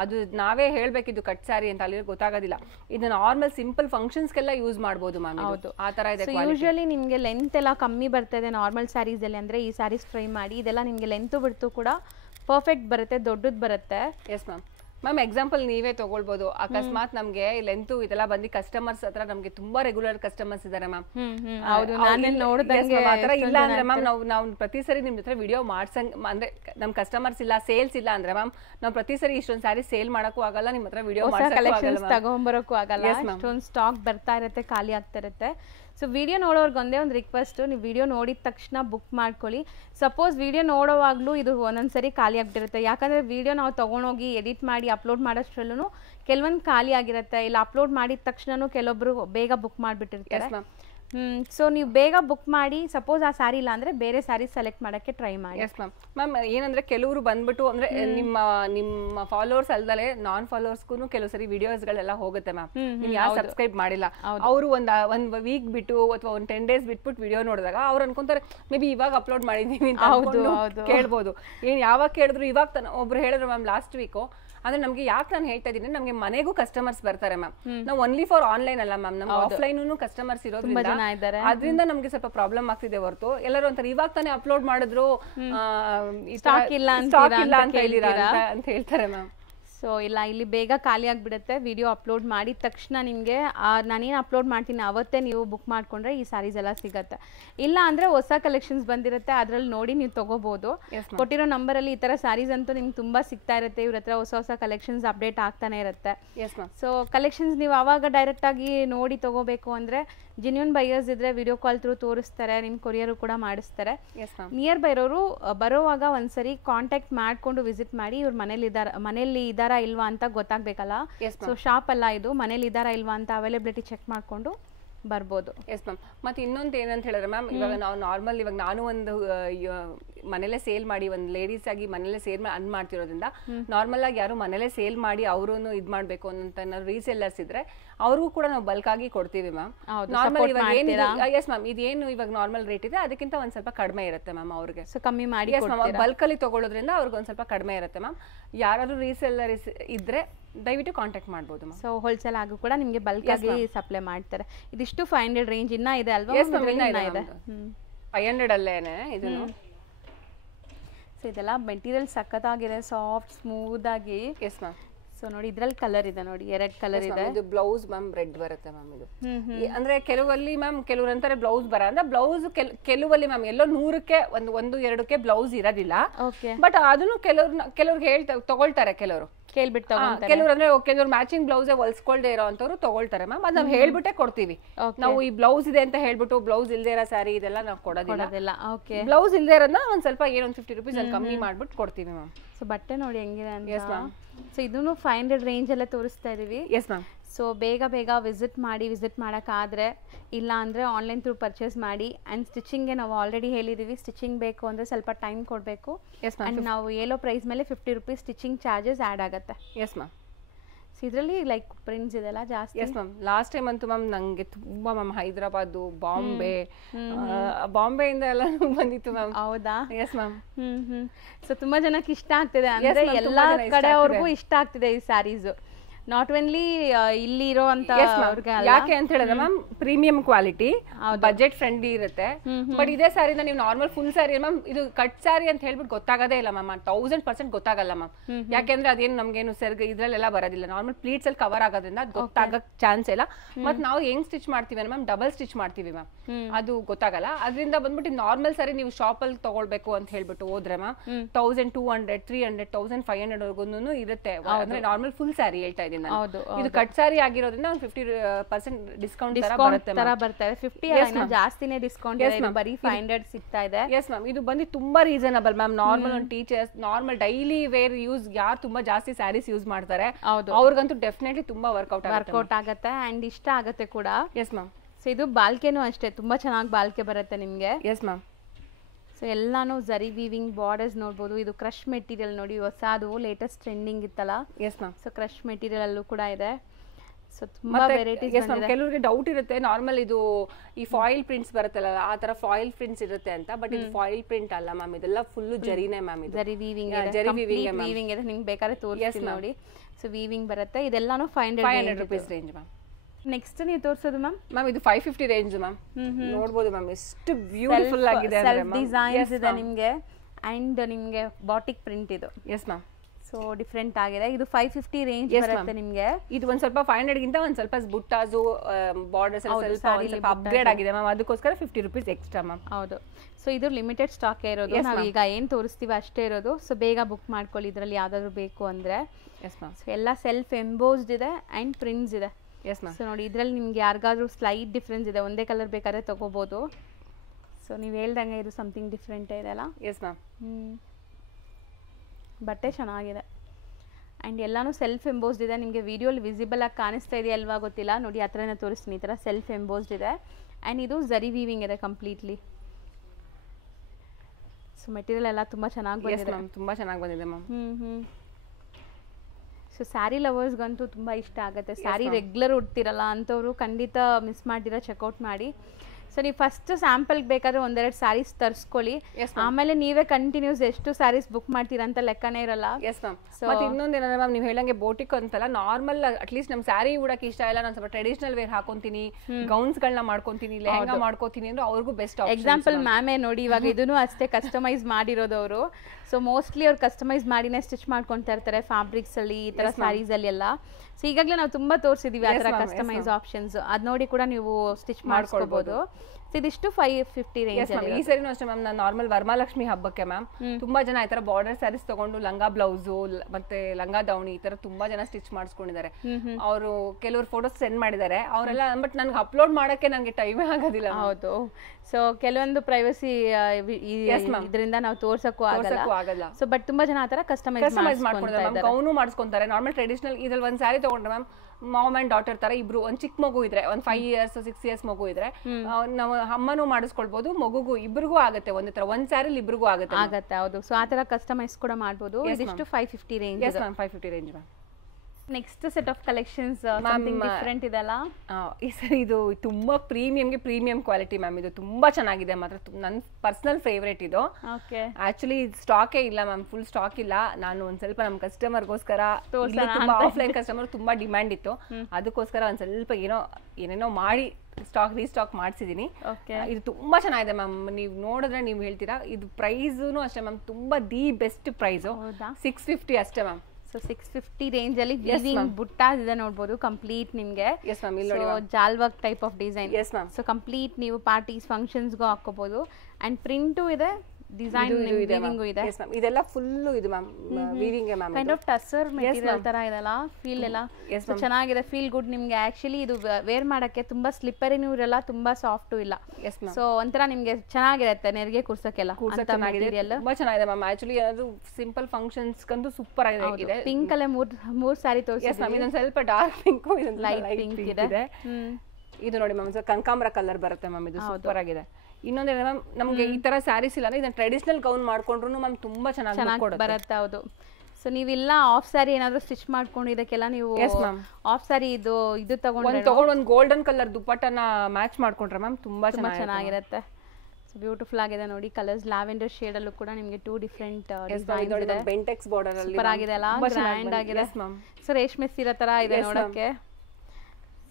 ಅದು ನಾವೇ ಹೇಳ್ಬೇಕಿದ್ದು ಕಟ್ ಸ್ಯಾರಿ ಅಂತ, ಅಲ್ಲಿ ಗೊತ್ತಾಗೋದಿಲ್ಲ. ಇದು ನಾರ್ಮಲ್ ಸಿಂಪಲ್ ಫಂಕ್ಷನ್ಸ್ಗೆಲ್ಲ ಯೂಸ್ ಮಾಡಬಹುದು ಮ್ಯಾಮ್. ಹೌದು, ಆ ತರ ಇದೆ. ಯೂಶುವಲಿ ನಿಮ್ಗೆ ಲೆಂತ್ ಎಲ್ಲ ಕಮ್ಮಿ ಬರ್ತದೆ ನಾರ್ಮಲ್ ಸ್ಯಾರೀಸ್ ಅಲ್ಲಿ. ಅಂದ್ರೆ ಈ ಸ್ಯಾರೀಸ್ ಟ್ರೈ ಮಾಡಿ, ಇದೆಲ್ಲ ನಿಮ್ಗೆ ಲೆಂತ್ ಬಿಡ್ತು ಕೂಡ ಪರ್ಫೆಕ್ಟ್ ಬರುತ್ತೆ, ದೊಡ್ಡದು ಬರುತ್ತೆ. Yes ma'am. ಮ್ಯಾಮ್ ಎಕ್ಸಾಂಪಲ್ ನೀವೇ ತಗೊಳ್ಬಹುದು. ಅಕಸ್ಮಾತ್ ನಮ್ಗೆ ಲೆಂತ್ ಇದೆಲ್ಲ ಬಂದು ಕಸ್ಟಮರ್ಸ್ ಹತ್ರ ನಮ್ಗೆ ತುಂಬಾ ರೆಗ್ಯುಲರ್ ಕಸ್ಟಮರ್ಸ್ ಇದಾರೆ ಮ್ಯಾಮ್. ಆತರ ಇಲ್ಲ ಅಂದ್ರೆ ಮ್ಯಾಮ್ ನಾವು ಪ್ರತಿ ಸರಿ ನಿಮ್ ಜೊತೆ ವಿಡಿಯೋ ಮಾಡ್ಸಂಗ್ ಅಂದ್ರೆ ನಮ್ ಕಸ್ಟಮರ್ಸ್ ಇಲ್ಲ, ಸೇಲ್ಸ್ ಇಲ್ಲ ಅಂದ್ರೆ ಮ್ಯಾಮ್ ನಾವು ಪ್ರತಿ ಸರಿ ಇಷ್ಟೊಂದ್ ಸಾರಿ ಸೇಲ್ ಮಾಡಕ್ಕೂ ಆಗಲ್ಲ, ನಿಮ್ ಹತ್ರ ವಿಡಿಯೋ ತಗೊಂಡ್ಬರಕ್ಕೂ ಆಗಲ್ಲ. ಇಷ್ಟೊಂದ್ ಸ್ಟಾಕ್ ಬರ್ತಾ ಇರುತ್ತೆ, ಖಾಲಿ ಆಗ್ತಾ ಇರುತ್ತೆ. ಸೊ ವಿಡಿಯೋ ನೋಡೋರ್ಗೆ ಒಂದೇ ಒಂದು ರಿಕ್ವೆಸ್ಟ್, ನೀವು ವಿಡಿಯೋ ನೋಡಿದ ತಕ್ಷಣ ಬುಕ್ ಮಾಡ್ಕೊಳ್ಳಿ. ಸಪೋಸ್ ವಿಡಿಯೋ ನೋಡೋವಾಗ್ಲೂ ಇದು ಒಂದೊಂದ್ಸರಿ ಖಾಲಿ ಆಗ್ಬಿಟ್ಟಿರುತ್ತೆ. ಯಾಕಂದ್ರೆ ವಿಡಿಯೋ ನಾವು ತಗೊಂಡೋಗಿ ಎಡಿಟ್ ಮಾಡಿ ಅಪ್ಲೋಡ್ ಮಾಡೋಷ್ಟ್ರಲ್ಲೂ ಕೆಲವೊಂದು ಖಾಲಿ ಆಗಿರುತ್ತೆ. ಇಲ್ಲ ಅಪ್ಲೋಡ್ ಮಾಡಿದ ತಕ್ಷಣ ಕೆಲವೊಬ್ರು ಬೇಗ ಬುಕ್ ಮಾಡಿಬಿಟ್ಟಿರ್ತಾರೆ. ಸೊ ನೀವು ಬೇಗ ಬುಕ್ ಮಾಡಿ, ಸಪೋಸ್ ಆ ಸ್ಯಾರಿ ಇಲ್ಲ ಅಂದ್ರೆ ಬೇರೆ ಸ್ಯಾರಿ ಸೆಲೆಕ್ಟ್ ಮಾಡಕ್ಕೆ ಟ್ರೈ ಮಾಡಿ. Yes ma'am. ಮ್ಯಾಮ್ ಏನಂದ್ರೆ ಕೆಲವರು ಬಂದ್ಬಿಟ್ಟು ಅಂದ್ರೆ ನಿಮ್ಮ ಫಾಲೋವರ್ಸ್ ಅಲ್ದಲೆ ನಾನ್ ಫಾಲೋವರ್ಸ್ಗೂ ಕೆಲವು ಸರಿ ವಿಡಿಯೋಸ್ ಗಳೆಲ್ಲ ಹೋಗುತ್ತೆ ಮ್ಯಾಮ್. ನೀವು ಯಾರು ಸಬ್ಸ್ಕ್ರೈಬ್ ಮಾಡಿಲ್ಲ ಅವರು ಒಂದ್ ವೀಕ್ ಬಿಟ್ಟು ಅಥವಾ ಒಂದ್ 10 days ಬಿಟ್ಬಿಟ್ಟು ವಿಡಿಯೋ ನೋಡಿದಾಗ ಅವ್ರು ಅನ್ಕೊಂತಾರೆ ಮೇ ಬಿ ಇವಾಗ ಅಪ್ಲೋಡ್ ಮಾಡಿದೀವಿ ಅಂತ ಕೇಳ್ಬೋದು. ಏನ್ ಯಾವಾಗ ಕೇಳಿದ್ರು ಇವಾಗ ಒಬ್ರು ಹೇಳಿದ್ರು ಮ್ಯಾಮ್ ಲಾಸ್ಟ್ ವೀಕ್. ಅಂದ್ರೆ ನಮ್ಗೆ ಯಾಕೆ ನಾನು ಹೇಳ್ತಾ ಇದ್ದೀನಿ, ನಮ್ಗೆ ಮನೆಗೂ ಕಸ್ಟಮರ್ಸ್ ಬರ್ತಾರೆ ಮ್ಯಾಮ್. ನಾವು ಓನ್ಲಿ ಫಾರ್ ಆನ್ಲೈನ್ ಅಲ್ಲ ಮ್ಯಾಮ್, ನಮ್ಗೆ ಆಫ್ಲೈನ್ ಕಸ್ಟಮರ್ಸ್ ಇರೋದ್ರಿಂದ ಅದರಿಂದ ನಮ್ಗೆ ಸ್ವಲ್ಪ ಪ್ರಾಬ್ಲಮ್ ಆಗ್ತಿದೆ ಹೊರತು ಎಲ್ಲರೂ ಅಂತಾರೆ ಇವಾಗ ತಾನೇ ಅಪ್ಲೋಡ್ ಮಾಡಿದ್ರು ಸ್ಟಾಕ್ ಇಲ್ಲ ಅಂತ ಹೇಳ್ತಾರೆ ಮ್ಯಾಮ್. ಸೊ ಇಲ್ಲ, ಇಲ್ಲಿ ಬೇಗ ಖಾಲಿ ಆಗಿಬಿಡುತ್ತೆ. ವಿಡಿಯೋ ಅಪ್ಲೋಡ್ ಮಾಡಿದ ತಕ್ಷಣ ನಿಮಗೆ ನಾನೇನು ಅಪ್ಲೋಡ್ ಮಾಡ್ತೀನಿ ಅವತ್ತೇ ನೀವು ಬುಕ್ ಮಾಡಿಕೊಂಡ್ರೆ ಈ ಸ್ಯಾರೀಸ್ ಎಲ್ಲ ಸಿಗುತ್ತೆ. ಇಲ್ಲ ಅಂದರೆ ಹೊಸ ಕಲೆಕ್ಷನ್ಸ್ ಬಂದಿರುತ್ತೆ, ಅದರಲ್ಲಿ ನೋಡಿ ನೀವು ತೊಗೋಬೋದು. ಕೊಟ್ಟಿರೋ ನಂಬರಲ್ಲಿ ಈ ಥರ ಸ್ಯಾರೀಸ್ ಅಂತೂ ನಿಮ್ಗೆ ತುಂಬ ಸಿಗ್ತಾ ಇರುತ್ತೆ. ಇವ್ರ ಹತ್ರ ಹೊಸ ಕಲೆಕ್ಷನ್ಸ್ ಅಪ್ಡೇಟ್ ಆಗ್ತಾನೆ ಇರುತ್ತೆ. ಸೊ ಕಲೆಕ್ಷನ್ಸ್ ನೀವು ಆವಾಗ ಡೈರೆಕ್ಟಾಗಿ ನೋಡಿ ತೊಗೋಬೇಕು ಅಂದರೆ ಜೆನ್ಯೂನ್ ಬೈಯರ್ಸ್ ಇದ್ರೆ ವಿಡಿಯೋ ಕಾಲ್ ಥ್ರೂ ತೋರಿಸ್ತಾರೆ, ನಿಮ್ಮ ಕೊರಿಯರ್ ಕೂಡ ಮಾಡಿಸ್ತಾರೆ. ನಿಯರ್ ಬೈ ಇರೋರು ಬರೋವಾಗ ಒಂದ್ಸರಿ ಕಾಂಟ್ಯಾಕ್ಟ್ ಮಾಡ್ಕೊಂಡು ವಿಸಿಟ್ ಮಾಡಿ, ಇವ್ರು ಮನೇಲಿ ಇದಾರಾ ಇಲ್ವಾ ಅಂತ ಗೊತ್ತಾಗ್ಬೇಕಲ್ಲ. ಸೊ ಶಾಪ್ ಅಲ್ಲ ಇದು, ಮನೇಲಿ ಇದಾರಾ ಇಲ್ವಾ ಅಂತ ಅವೈಲಬಿಲಿಟಿ ಚೆಕ್ ಮಾಡ್ಕೊಂಡು ಬರ್ಬೋದು. Yes ma'am. ಮತ್ತೆ ಇನ್ನೊಂದು ಏನಂತ ಹೇಳಿದ್ರೆ ಮ್ಯಾಮ್, ಇವಾಗ ನಾವು ನಾರ್ಮಲ್ ಇವಾಗ ನಾನು ಒಂದು ಮನೇಲೆ ಸೇಲ್ ಮಾಡಿ ಒಂದು ಲೇಡೀಸ್ ಆಗಿ ಮನೇಲೆ ಸೇಲ್ ಮಾಡ್ತಿರೋದ್ರಿಂದ ನಾರ್ಮಲ್ ಆಗಿ ಯಾರು ಮನೇಲೆ ಸೇಲ್ ಮಾಡಿ ಅವರು ಇದ್ ಮಾಡ್ಬೇಕು ಅಂತ ಏನಾದ್ರು ರೀಸೆಲ್ಲರ್ಸ್ ಇದ್ರೆ ಅವ್ರಿಗೂ ಕೂಡ ನಾವು ಬಲ್ಕ್ ಆಗಿ ಕೊಡ್ತೀವಿ ಮ್ಯಾಮ್. ನಾರ್ಮಲ್ ಇವಾಗ ಏನಿದೆ, ಎಸ್ ಮ್ಯಾಮ್, ಇದೇನು ಇವಾಗ ನಾರ್ಮಲ್ ರೇಟ್ ಇದೆ ಅದಕ್ಕಿಂತ ಒಂದ್ ಸ್ವಲ್ಪ ಕಡಿಮೆ ಇರುತ್ತೆ ಮ್ಯಾಮ್ ಅವ್ರಿಗೆ. ಸೊ ಕಮ್ಮಿ ಮಾಡಿ ಬಲ್ಕ್ ಅಲ್ಲಿ ತಗೊಳ್ಳೋದ್ರಿಂದ ಅವ್ರಿಗೆ ಒಂದ್ ಸ್ವಲ್ಪ ಕಡಿಮೆ ಇರುತ್ತೆ ಮ್ಯಾಮ್. ಯಾರಾದ್ರೂ ರೀಸೆಲ್ಲರ್ ಇದ್ರೆ ದಯವಿಟ್ಟು ಕಾಂಟ್ಯಾಕ್ಟ್ ಮಾಡ್ಬೋದು ಮ್ಯಾಮ್. ಸೊ ಹೋಲ್ಸೇಲ್ ಆಗು ಕೂಡ ನಿಮಗೆ ಬಲ್ಕ್ ಆಗಿ ಸಪ್ಲೈ ಮಾಡ್ತಾರೆ. ಇದಿಷ್ಟು 500 ರೇಂಜ್ ಇನ್ನ ಇದೆ ಅಲ್ವಾ? 500 ಅಲ್ಲೇನೆ ಇದನ್ನು. ಸೊ ಇದೆಲ್ಲ ಮೆಟೀರಿಯಲ್ ಸಖತ್ತಾಗಿದೆ, ಸಾಫ್ಟ್ ಸ್ಮೂತ್ ಆಗಿ. S ma'am. ಸೊ ನೋಡಿ ಇದ್ರಲ್ಲಿ ಕಲರ್ ಇದೆ, ನೋಡಿ 2 ಕಲರ್ ಇದೆ. ಇದು ಬ್ಲೌಸ್ ಮ್ಯಾಮ್ ರೆಡ್ ಬರುತ್ತೆ ಮ್ಯಾಮ್. ಇದು ಅಂದ್ರೆ ಕೆಲವಲ್ಲಿ ಮ್ಯಾಮ್ ಕೆಲವ್ರು ಅಂತಾರೆ ಬ್ಲೌಸ್ ಬರ ಅಂದ್ರೆ ಬ್ಲೌಸ್ ಕೆಲವಲ್ಲಿ ಮ್ಯಾಮ್ ಎಲ್ಲೋ 100ಕ್ಕೆ ಒಂದು 2ಕ್ಕೆ ಬ್ಲೌಸ್ ಇರೋದಿಲ್ಲ. ಬಟ್ ಅದನ್ನು ಕೆಲವ್ರಿಗೆ ತಗೊಳ್ತಾರೆ, ಕೆಲವರು ಕೇಳ್ಬಿಟ್ಟು ತಗೊಂತಾರೆ. ಕೆಲವ್ರು ಅಂದ್ರೆ ಕೆಲವ್ರು ಮ್ಯಾಚಿಂಗ್ ಬ್ಲೌಸ್ ಹೊಲ್ಸ್ಕೊಳ್ದೆ ಇರೋ ಅಂತವ್ರು ತಗೊಳ್ತಾರೆ ಮ್ಯಾಮ್. ಅದ್ ನಾವು ಹೇಳ್ಬಿಟ್ಟೆ ಕೊಡ್ತೀವಿ. ನಾವು ಈ ಬ್ಲೌಸ್ ಇದೆ ಅಂತ ಹೇಳ್ಬಿಟ್ಟು ಬ್ಲೌಸ್ ಇಲ್ದೇ ಇರೋ ಸ್ಯಾರಿ ಇದೆಲ್ಲ ನಾವು ಕೊಡೋದಿಲ್ಲ. ಬ್ಲೌಸ್ ಇಲ್ದೇ ಇರೋದನ್ನ ಒಂದ್ ಸ್ವಲ್ಪ ಏನೊಂದು 50 ರೂಪೀಸ್ ಅಲ್ಲಿ ಕಮ್ಮಿ ಮಾಡ್ಬಿಟ್ಟು ಕೊಡ್ತೀವಿ ಮ್ಯಾಮ್. ಸೊ ಬಟ್ಟೆ ನೋಡಿ ಹೆಂಗಿದೆ ಅಂತ. ಸೊ ಇದನ್ನು 500 ರೇಂಜ್ ಎಲ್ಲ ತೋರಿಸ್ತಾ ಇದೀವಿ. S ma'am. ಸೊ ಬೇಗ ವಿಸಿಟ್ ಮಾಡೋಕ್ಕಾದ್ರೆ, ಇಲ್ಲ ಅಂದರೆ ಆನ್ಲೈನ್ ಥ್ರೂ ಪರ್ಚೇಸ್ ಮಾಡಿ. ಆ್ಯಂಡ್ ಸ್ಟಿಚಿಂಗ್ಗೆ ನಾವು ಆಲ್ರೆಡಿ ಹೇಳಿದ್ದೀವಿ, ಸ್ಟಿಚಿಂಗ್ ಬೇಕು ಅಂದರೆ ಸ್ವಲ್ಪ ಟೈಮ್ ಕೊಡಬೇಕು. ಆ್ಯಂಡ್ ನಾವು ಹೇಳೋ ಪ್ರೈಸ್ ಮೇಲೆ 50 ರೂಪೀಸ್ ಸ್ಟಿಚಿಂಗ್ ಚಾರ್ಜಸ್ ಆ್ಯಡ್ ಆಗುತ್ತೆ. Yes ma'am. ಸೊ ಇದರಲ್ಲಿ ಲೈಕ್ ಪ್ರಿಂಟ್ಸ್ ಇದೆಲ್ಲ ಜಾಸ್ತಿ. Yes ma'am. ಲಾಸ್ಟ್ ಟೈಮ್ ಅಂತೂ ಮ್ಯಾಮ್ ನಂಗೆ ತುಂಬಾ ಮ್ಯಾಮ್ ಹೈದರಾಬಾದ್, ಬಾಂಬೆಯಿಂದ ಎಲ್ಲ ಬಂದಿತ್ತು ಮ್ಯಾಮ್. ಹೌದಾ? S ma'am. ಸೊ ತುಂಬಾ ಜನಕ್ಕೆ ಇಷ್ಟ ಆಗ್ತಿದೆ, ಅಂದ್ರೆ ಎಲ್ಲಾ ಕಡೆಯವ್ರಿಗೂ ಇಷ್ಟ ಆಗ್ತಿದೆ ಈ ಸ್ಯಾರೀಸ್. ನಾಟ್ ಓನ್ಲಿ ಇಲ್ಲಿ ಇರೋಂತ. ಯಾಕೆ ಅಂತ ಹೇಳಿದ್ರೆ ma'am premium quality, budget friendly ಇರುತ್ತೆ. ಬಟ್ ಇದೇ ಸ್ಯಾರಿನ ನೀವು ನಾರ್ಮಲ್ ಫುಲ್ ಸ್ಯಾರಿ ಮ್ಯಾಮ್, ಇದು ಕಟ್ ಸ್ಯಾರಿ ಅಂತ ಹೇಳ್ಬಿಟ್ಟು ಗೊತ್ತಾಗದೇ ಇಲ್ಲ ಮ್ಯಾಮ್. 1000% ಗೊತ್ತಾಗಲ್ಲ ಮ್ಯಾಮ್. ಯಾಕೆಂದ್ರೆ ಅದೇನು ನಮ್ಗೇನು ಸೆರ್ಗ್ ಇದ್ರಲ್ಲೆಲ್ಲ ಬರೋದಿಲ್ಲ. ನಾರ್ಮಲ್ ಪ್ಲೀಟ್ಸ್ ಅಲ್ಲಿ ಕವರ್ ಆಗೋದ್ರಿಂದ ಅದು ಗೊತ್ತಾಗಕ್ ಚಾನ್ಸ್ ಇಲ್ಲ. ಮತ್ ನಾವು ಹೆಂಗ್ ಸ್ಟಿಚ್ ಮಾಡ್ತೀವಿ ಮ್ಯಾಮ್, ಡಬಲ್ ಸ್ಟಿಚ್ ಮಾಡ್ತೀವಿ ಮ್ಯಾಮ್, ಅದು ಗೊತ್ತಾಗಲ್ಲ. ಅದರಿಂದ ಬಂದ್ಬಿಟ್ಟು ನಾರ್ಮಲ್ ಸ್ಯಾರಿ ನೀವು ಶಾಪ್ ಅಲ್ಲಿ ತಗೊಳ್ಬೇಕು ಅಂತ ಹೇಳ್ಬಿಟ್ಟು ಹೋದ್ರೆ ಮ್ಯಾಮ್ 1200, 300, 1500 ವರ್ಗೂನು ಇರುತ್ತೆ. ಅಂದ್ರೆ ನಾರ್ಮಲ್ ಫುಲ್ ಸ್ಯಾರಿ ಹೇಳ್ತಾ ಇದ್ದೀನಿ. ಇದು ಕಟ್ ಸ್ಯಾರಿ ಆಗಿರೋದ್ರಿಂದ ಒಂದು 50% ಡಿಸ್ಕೌಂಟ್ ತರ ಬರುತ್ತೆ. 50 ಜಾಸ್ತಿನೇ ಡಿಸ್ಕೌಂಟ್ ಇದೆ, ಬರೀ 500 ಸಿಗ್ತಾ ಇದೆ. Yes ma'am. ಇದು ಬಂದು ತುಂಬಾ ರೀಸನಬಲ್ ಮ್ಯಾಮ್. ನಾರ್ಮಲ್ ಒಂದು teachers, normal daily wear use ಯಾರು ತುಂಬಾ ಜಾಸ್ತಿ ಸ್ಯಾರೀಸ್ ಯೂಸ್ ಮಾಡ್ತಾರೆ ಅವ್ರಿಗಂತೂ ಡೆಫಿನೆಟ್ಲಿ ತುಂಬಾ ವರ್ಕೌಟ್ ಆಗುತ್ತೆ ಅಂಡ್ ಇಷ್ಟ ಆಗುತ್ತೆ ಕೂಡ. S ma'am. ಸೊ ಇದು ಬಾಲ್ಕೆನೂ ಅಷ್ಟೇ, ತುಂಬಾ ಚೆನ್ನಾಗಿ ಬಾಲ್ಕೆ ಬರುತ್ತೆ ನಿಮ್ಗೆ. S ma'am. ಸೊ ಎಲ್ಲಾನು ಜರಿ ವೀವಿಂಗ್ ಬಾರ್ಡರ್ಸ್ ನೋಡ್ಬೋದು. ಇದು ಕ್ರಶ್ ಮೆಟೀರಿಯಲ್ ನೋಡಿ, ಹೊಸದು ಲೇಟೆಸ್ಟ್ ಟ್ರೆಂಡಿಂಗ್ ಇತ್ತಲ್ಲ. S ma'am. So crush material ಅಲ್ಲೂ ಕೂಡ ಇದೆ. ಸೊ ತುಂಬಾ ವೆರೈಟೀಸ್ ಬಂದಿದೆ. ಕೆಲವರಿಗೆ ಡೌಟ್ ಇರುತ್ತೆ, ನಾರ್ಮಲ್ ಇದು ಈ ಫಾಯಿಲ್ ಪ್ರಿಂಟ್ಸ್ ಬರುತ್ತಲ್ಲ ಆ ತರ ಫಾಯಿಲ್ ಪ್ರಿಂಟ್ಸ್ ಇರುತ್ತೆ ಅಂತ. ಬಟ್ ಇದು ಫಾಯಿಲ್ ಪ್ರಿಂಟ್ ಅಲ್ಲ ಮ್ಯಾಮ್, ಇದೆಲ್ಲ ಫುಲ್ ಜರಿನೇ ಮ್ಯಾಮ್. ಇದು ಜರಿ ವೀವಿಂಗ್ ಇದೆ, ನಿಮ್ಗೆ ಬೇಕಾದ್ರೆ ತೋರಿಸ್ತೀನಿ ನೋಡಿ. ಸೊ ವೀವಿಂಗ್ ಬರುತ್ತೆ. ಇದೆಲ್ಲಾನು 500 ರೂಪೀಸ್ ರೇಂಜ್ ಮ್ಯಾಮ್. ನೆಕ್ಸ್ಟ್ ನೀವು ತೋರಿಸೋದು ಮ್ಯಾಮ್ ಇದು 550 ರೇಂಜ್ ಮ್ಯಾಮ್. ನೋಡಬಹುದು ಮ್ಯಾಮ್ ಎಷ್ಟು ಬ್ಯೂಟಿಫುಲ್ ಆಗಿದೆ. ಡಿಸೈನ್ಸ್ ಇದೆ ನಿಮ್ಗೆ ಅಂಡ್ ನಿಮ್ಗೆ ಬಾಟಿಕ್ ಪ್ರಿಂಟ್ ಇದು. Yes ma'am. ಸೊ ಡಿಫ್ರೆಂಟ್ ಆಗಿದೆ. ಇದು 550 ರೇಂಜ್ ಬರುತ್ತೆ ನಿಮ್ಗೆ. ಇದು ಒಂದ್ ಸ್ವಲ್ಪ 500 ಗಿಂತ ಒಂದ್ ಸ್ವಲ್ಪ ಬುಟ್ಟಾಸು ಬಾರ್ಡರ್ಸ್ ಸ್ವಲ್ಪ ಅಪ್ಗ್ರೇಡ್ ಆಗಿದೆ ಮ್ಯಾಮ್. ಅದಕ್ಕೋಸ್ಕರ 50 ರೂಪೀಸ್ ಎಕ್ಸ್ಟ್ರಾ ಮ್ಯಾಮ್. ಹೌದು. ಸೊ ಇದು ಲಿಮಿಟೆಡ್ ಸ್ಟಾಕ್ ಇರೋದು, ನಾವೀಗ ಏನ್ ತೋರಿಸ್ತೀವಿ ಅಷ್ಟೇ ಇರೋದು. ಸೊ ಬೇಗ ಬುಕ್ ಮಾಡ್ಕೊಳ್ಳಿ ಇದ್ರಲ್ಲಿ ಯಾವ್ದಾದ್ರು ಬೇಕು ಅಂದ್ರೆ. S ma'am. ಸೊ ಎಲ್ಲ ಸೆಲ್ಫ್ ಎಂಬೋಸ್ಡ್ ಇದೆ ಅಂಡ್ ಪ್ರಿಂಟ್ಸ್ ಇದೆ. Yes ma'am. ಸೊ ನೋಡಿ ಇದ್ರಲ್ಲಿ ನಿಮ್ಗೆ ಯಾರಿಗಾದ್ರೂ ಸ್ಲೈಟ್ ಡಿಫ್ರೆನ್ಸ್ ಇದೆ, ಒಂದೇ ಕಲರ್ ಬೇಕಾದ್ರೆ ತಗೋಬಹುದು. ಸೊ ನೀವು ಹೇಳ್ದಂಗೆ ಇದು ಸಮಥಿಂಗ್ ಡಿಫ್ರೆಂಟ್ ಇದೆ ಅಲ್ಲ. Yes ma'am. ಬಟ್ಟೆ ಚೆನ್ನಾಗಿದೆ ಆ್ಯಂಡ್ ಎಲ್ಲಾನು ಸೆಲ್ಫ್ ಎಂಬೋಸ್ಡ್ ಇದೆ. ನಿಮಗೆ ವಿಡಿಯೋಲಿ ವಿಸಿಬಲ್ ಆಗಿ ಕಾಣಿಸ್ತಾ ಇದೆ ಅಲ್ವಾ ಗೊತ್ತಿಲ್ಲ, ನೋಡಿ ಹತ್ರನೇ ತೋರಿಸ್ತೀನಿ. ಈ ಥರ ಸೆಲ್ಫ್ ಎಂಬೋಸ್ಡ್ ಇದೆ ಆ್ಯಂಡ್ ಇದು ಜರಿ ವೀವಿಂಗ್ ಇದೆ ಕಂಪ್ಲೀಟ್ಲಿ. ಸೊ ಮೆಟೀರಿಯಲ್ ಎಲ್ಲ ತುಂಬ ಚೆನ್ನಾಗಿ ಬಂದಿದೆ. ತುಂಬ ಚೆನ್ನಾಗಿ ಬಂದಿದೆ ಮ್ಯಾಮ್. ಸೊ ಸ್ಯಾರಿ ಲವರ್ಸ್ಗಂತೂ ತುಂಬ ಇಷ್ಟ ಆಗುತ್ತೆ. ಸ್ಯಾರಿ ರೆಗ್ಯುಲರ್ ಉಡ್ತಿರಲ್ಲ ಅಂಥವ್ರು ಖಂಡಿತ ಮಿಸ್ ಮಾಡಿರೋ ಚೆಕ್ಔಟ್ ಮಾಡಿ. ಸೊ ನೀವು ಫಸ್ಟ್ ಸ್ಯಾಂಪಲ್ಗೆ ಬೇಕಾದ್ರೆ 1-2 ಸ್ಯಾರೀಸ್ ತರಿಸ್ಕೊಳ್ಳಿ, ಆಮೇಲೆ ನೀವೇ ಕಂಟಿನ್ಯೂಸ್ ಎಷ್ಟು ಸ್ಯಾರೀಸ್ ಬುಕ್ ಮಾಡ್ತೀರಾ ಅಂತ ಲೆಕ್ಕನೇ ಇರಲ್ಲ. Yes ma'am. ಮತ್ತೆ ಇನ್ನೊಂದು ಏನಂದ್ರೆ ಮ್ಯಾಮ್, ನೀವು ಹೇಳಂಗೆ ಬೋಟಿಕ್ ಅಂತಲ್ಲ, ನಾರ್ಮಲ್ ಅಟ್ಲೀಸ್ಟ್ ನಮ್ ಸ್ಯಾರಿ ಉಡಕ್ಕೆ ಇಷ್ಟ ಇಲ್ಲ, ನಾನು ಸ್ವಲ್ಪ ಟ್ರೆಡಿಷನಲ್ ವೇರ್ ಹಾಕೊಂತೀನಿ, ಗೌನ್ಸ್ ಗಳನ್ನ ಮಾಡ್ಕೊಂತೀನಿ, ಲೆಹಂಗಾ ಮಾಡ್ಕೋತೀನಿ ಅಂದ್ರೆ ಅವ್ರಿಗೂ ಬೆಸ್ಟ್ ಎಕ್ಸಾಂಪಲ್ ಮ್ಯಾಮೇ ನೋಡಿ. ಇವಾಗ ಇದನ್ನು ಅಷ್ಟೇ ಕಸ್ಟಮೈಸ್ ಮಾಡಿರೋದವರು. ಸೊ ಮೋಸ್ಟ್ಲಿ ಅವ್ರು ಕಸ್ಟಮೈಸ್ ಮಾಡಿನೇ ಸ್ಟಿಚ್ ಮಾಡ್ಕೊತಾ ಇರ್ತಾರೆ ಫ್ಯಾಬ್ರಿಕ್ಸ್ ಅಲ್ಲಿ, ಈ ತರ ಸ್ಯಾರೀಸ್ ಅಲ್ಲಿ ಎಲ್ಲ. ಸೊ ಈಗಾಗಲೇ ನಾವು ತುಂಬಾ ತೋರಿಸಿದೀವಿ ಆ ತರ ಕಸ್ಟಮೈಸ್ ಆಪ್ಷನ್ಸ್, ಅದ್ ನೋಡಿ ಕೂಡ ನೀವು ಸ್ಟಿಚ್ ಮಾಡ್ಕೊಳ್ಬಹುದು. ಸೊ ಇದಿಷ್ಟು 550 ರೇಂಜ್ ಅಲ್ಲಿ. ಈ ಸರಿನೂ ಅಷ್ಟೇ ಮ್ಯಾಮ್, ನಾನು ನಾರ್ಮಲ್ ವರಮಹಾಲಕ್ಷ್ಮಿ ಹಬ್ಬಕ್ಕೆ ಮ್ಯಾಮ್ ತುಂಬಾ ಜನ ಈ ತರ ಬಾರ್ಡರ್ ಸ್ಯಾರೀಸ್ ತಗೊಂಡು ಲಂಗ ಬ್ಲೌಸು ಮತ್ತೆ ಲಂಗ ದಾವಣಿ ಈ ತರ ತುಂಬಾ ಜನ ಸ್ಟಿಚ್ ಮಾಡಿಸ್ಕೊಂಡಿದ್ದಾರೆ. ಅವರು ಕೆಲವರು ಫೋಟೋಸ್ ಸೆಂಡ್ ಮಾಡಿದ್ದಾರೆ ಅವರೆಲ್ಲ, ಬಟ್ ನನ್ಗೆ ಅಪ್ಲೋಡ್ ಮಾಡಕ್ಕೆ ನನಗೆ ಟೈಮೇ ಆಗೋದಿಲ್ಲ. ಹೌದು, ಸೊ ಕೆಲವೊಂದು ಪ್ರೈವಸಿ ಇದರಿಂದ ನಾವು ತೋರ್ಸಕ್ಕೂ ಆಗಲ್ಲ. ಸೊ ಬಟ್ ತುಂಬಾ ಜನ ಆತರ ಕಸ್ಟಮೈಸ್ ಮಾಡ್ಕೊಂಡಿದ್ದಾರೆ. ಗೌನು ಮಾಡಿಸ್ಕೊಂತಾರೆ. ನಾರ್ಮಲ್ ಟ್ರೆಡಿಷನಲ್ ಇದ್ರಲ್ಲಿ ಒಂದ್ ಸ್ಯಾರಿ ತಗೊಂಡ್ರೆ ಮ್ಯಾಮ್ ಮಾಮ್ ಅಂಡ್ ಡಾಟರ್ ತರ ಇಬ್ರು, ಒಂದ್ ಚಿಕ್ಕ ಮಗು ಇದ್ರೆ, ಒಂದ್ 5 years 6 years ಮಗು ಇದ್ರೆ ನಾವು ಅಮ್ಮನೂ ಮಾಡಿಸ್ಕೊಳ್ಬಹುದು, ಮಗುಗೂ ಇಬ್ರಿಗೂ ಆಗುತ್ತೆ. ಒಂದೇ ತರ ಒಂದ್ ಸ್ಯಾರಿಲಿ ಇಬ್ರಿಗೂ ಆಗುತ್ತೆ. ಹೌದು, ಸೊ ಆತರ ಕಸ್ಟಮೈಸ್ ಕೂಡ ಮಾಡಬಹುದು. ಇದಿಷ್ಟು 550 range. 550 range ma'am. Next set of collections something different ಇದೆಲ್ಲ. ಈ ಸರಿ ಇದು ತುಂಬಾ ಪ್ರೀಮಿಯಂ ಕ್ವಾಲಿಟಿ ಮ್ಯಾಮ್. ಇದು ತುಂಬಾ ಚೆನ್ನಾಗಿದೆ ಮಾತ್ರ, ನನ್ನ ಪರ್ಸನಲ್ ಫೇವ್ರೇಟ್ ಇದು. ಆಕ್ಚುಲಿ ಸ್ಟಾಕೇ ಇಲ್ಲ ಮ್ಯಾಮ್, ಫುಲ್ ಸ್ಟಾಕ್ ಇಲ್ಲ. ನಾನು ಒಂದ್ ಸ್ವಲ್ಪ ನಮ್ಮ ಕಸ್ಟಮರ್ಗೋಸ್ಕರ, ಆಫ್ಲೈನ್ ಕಸ್ಟಮರ್ ತುಂಬಾ ಡಿಮ್ಯಾಂಡ್ ಇತ್ತು, ಅದಕ್ಕೋಸ್ಕರ ಒಂದ್ ಸ್ವಲ್ಪ ಏನೇನೋ ಮಾಡಿ ರೀಸ್ಟಾಕ್ ಮಾಡಿಸಿದೀನಿ. ಇದು ತುಂಬಾ ಚೆನ್ನಾಗಿದೆ ಮ್ಯಾಮ್. ನೀವು ನೋಡಿದ್ರೆ ನೀವು ಹೇಳ್ತೀರಾ. ಇದು ಪ್ರೈಸ್ನು ಅಷ್ಟೇ ಮ್ಯಾಮ್, ತುಂಬಾ ದಿ ಬೆಸ್ಟ್ ಪ್ರೈಸ್ 650 ಅಷ್ಟೇ ಮ್ಯಾಮ್. ಸೊ 650 ರೇಂಜ್ ಅಲ್ಲಿ ವೀವಿಂಗ್ ಬುಟ್ಟಾಸ್ ಇದೆ ನೋಡಬಹುದು ಕಂಪ್ಲೀಟ್ ನಿಮಗೆ. ಜಾಲ್ work type of design. So complete ನೀವು ಪಾರ್ಟೀಸ್ ಫಂಕ್ಷನ್ಸ್ ಗೂ ಹಾಕೋಬಹುದು. ಅಂಡ್ ಪ್ರಿಂಟು ಇದೆ, ಡಿಸೈನ್ ವೀವಿಂಗ್ ಇದೆ. ಇದೆಲ್ಲ ಫುಲ್ ಇದು ma'am weaving ma'am. Kind of tussar material ತರ ಇದೆಲ್ಲ, ಫೀಲ್ ಎಲ್ಲ ಚೆನ್ನಾಗಿದೆ, ಫೀಲ್ ಗುಡ್ ನಿಮ್ಗೆ. ಆಕ್ಚುಲಿ ಇದು ವೇರ್ ಮಾಡಕ್ಕೆ ತುಂಬಾ ಸ್ಲಿಪ್ಪರಿನೂ ಇರಲ್ಲ, ತುಂಬಾ ಸಾಫ್ಟು ಇಲ್ಲ. ಸೊ ಒಂಥರ ನಿಮ್ಗೆ ಚೆನ್ನಾಗಿರುತ್ತೆ ನೆರಿಗೆ ಕೂರ್ಸಕ್ಕೆಲ್ಲ. ತುಂಬಾ ಚೆನ್ನಾಗಿದೆ ಮ್ಯಾಮ್. ಆಕ್ಚುಲಿ ಅದು ಸಿಂಪಲ್ ಫಂಕ್ಷನ್ಸ್ ಕಂದು ಸೂಪರ್ ಆಗಿದೆ. ಪಿಂಕ್ ಅಲ್ಲೇ ಮೂರ್ ಸ್ಯಾರಿ ತೋರಿಸಿದ್ವಿ. ಇದೊಂದು ಸ್ವಲ್ಪ ಡಾರ್ಕ್ ಪಿಂಕ್, ಲೈಟ್ ಪಿಂಕ್ ಇದೆ. ಇದು ನೋಡಿ ಮ್ಯಾಮ್, ಕನಕಾಂಬರ ಕಲರ್ ಬರುತ್ತೆ ಮ್ಯಾಮ್. ಇದು ಸೂಪರ್ ಆಗಿದೆ. ಇನ್ನೊಂದೇನು ಮ್ಯಾಮ್, ನಮ್ಗೆ ಈ ತರ ಸ್ಯಾರೀಸ್ ಇಲ್ಲ, ಇದನ್ನ ಟ್ರೆಡಿಷನಲ್ ಗೌನ್ ಮಾಡ್ಕೊಂಡ್ರು ಮ್ಯಾಮ್ ತುಂಬಾ ಚೆನ್ನಾಗಿ ಬರುತ್ತೆ. ಹೌದು, ಸೊ ನೀವಿಲ್ಲ ಆಫ್ ಸ್ಯಾರಿ ಏನಾದ್ರು ಸ್ಟಿಚ್ ಮಾಡ್ಕೊಂಡು ಇದಕ್ಕೆಲ್ಲ ನೀವು ಆಫ್ ಸ್ಯಾರಿ ಇದು ತಗೊಂಡು ಒಂದು ಗೋಲ್ಡನ್ ಕಲರ್ ದುಪ್ಪಟ್ಟನ ಮ್ಯಾಚ್ ಮಾಡ್ಕೊಂಡ್ರೆ ಮ್ಯಾಮ್ ತುಂಬಾ ಚೆನ್ನಾಗಿರುತ್ತೆ. ಬ್ಯೂಟಿಫುಲ್ ಆಗಿದೆ ನೋಡಿ. ಕಲರ್ಸ್ ಲ್ಯಾವೆಂಡರ್ ಶೇಡ್ ಅಲ್ಲೂ ಕೂಡ ನಿಮಗೆ 2 ಡಿಫರೆಂಟ್ ಬೆಂಟೆಕ್ಸ್ ಬಾರ್ಡರ್ ಅಲ್ಲಿ ಸೂಪರ್ ಆಗಿದೆ ಅಲ್ಲ, ಗ್ರ್ಯಾಂಡ್ ಆಗಿದೆ. ಸೊ ರೇಷ್ಮೆ ಸೀರೆ ತರ ಇದೆ ನೋಡಕ್ಕೆ.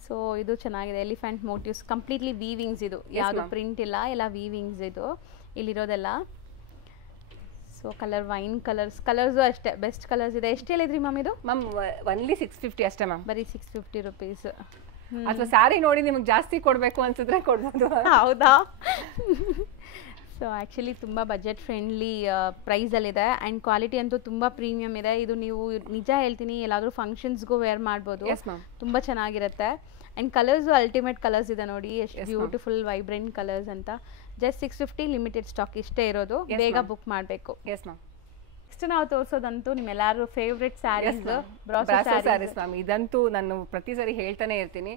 ಸೊ ಇದು ಚೆನ್ನಾಗಿದೆ. Elephant motives, completely weavings. ಇದು ಯಾವುದು ಪ್ರಿಂಟ್ ಇಲ್ಲ, ಎಲ್ಲ ವೀವಿಂಗ್ಸ್ ಇದು ಇಲ್ಲಿರೋದೆಲ್ಲ. ಸೊ ಕಲರ್ ವೈನ್ ಕಲರ್ಸು ಅಷ್ಟೇ ಬೆಸ್ಟ್ ಕಲರ್ಸ್ ಇದೆ. ಎಷ್ಟು ಹೇಳಿದ್ರಿ ಮ್ಯಾಮ್ ಇದು? ಮ್ಯಾಮ್ ಒನ್ಲಿ 650 ಅಷ್ಟೇ ಮ್ಯಾಮ್. ಬರೀ 650 ರುಪೀಸ್. ಅಥವಾ ಸ್ಯಾರಿ ನೋಡಿ ನಿಮಗೆ ಜಾಸ್ತಿ ಕೊಡಬೇಕು ಅನ್ಸಿದ್ರೆ ಕೊಡ್ಬೋದು. ಹೌದಾ? ಸೊ ಆ್ಯಕ್ಚುಲಿ ತುಂಬ ಬಜೆಟ್ ಫ್ರೆಂಡ್ಲಿ ಪ್ರೈಸಲ್ಲಿದೆ. ಆ್ಯಂಡ್ ಕ್ವಾಲಿಟಿ ಅಂತೂ ತುಂಬ ಪ್ರೀಮಿಯಮ್ ಇದೆ. ಇದು ನೀವು ನಿಜ ಹೇಳ್ತೀನಿ, ಎಲ್ಲಾದರೂ ಫಂಕ್ಷನ್ಸ್ಗೂ ವೇರ್ ಮಾಡ್ಬೋದು, ತುಂಬ ಚೆನ್ನಾಗಿರುತ್ತೆ. ಆ್ಯಂಡ್ ಕಲರ್ಸು ಅಲ್ಟಿಮೇಟ್ ಕಲರ್ಸ್ ಇದೆ ನೋಡಿ, ಎಷ್ಟು ಬ್ಯೂಟಿಫುಲ್ ವೈಬ್ರೆಂಟ್ ಕಲರ್ಸ್ ಅಂತ. ಜಸ್ಟ್ 650 ಲಿಮಿಟೆಡ್ ಸ್ಟಾಕ್ ಇಷ್ಟೇ ಇರೋದು, ಬೇಗ ಬುಕ್ ಮಾಡಬೇಕು. Yes ma'am. ನೆಕ್ಸ್ಟ್ ನಾವು ತೋರಿಸೋದಂತೂ ನಿಮ್ಮೆಲ್ಲರೂ favourite saris, brasso saris ma'am. ಇದಂತೂ ನಾನು ಪ್ರತಿ ಸರಿ ಹೇಳ್ತಾನೆ ಇರ್ತೀನಿ.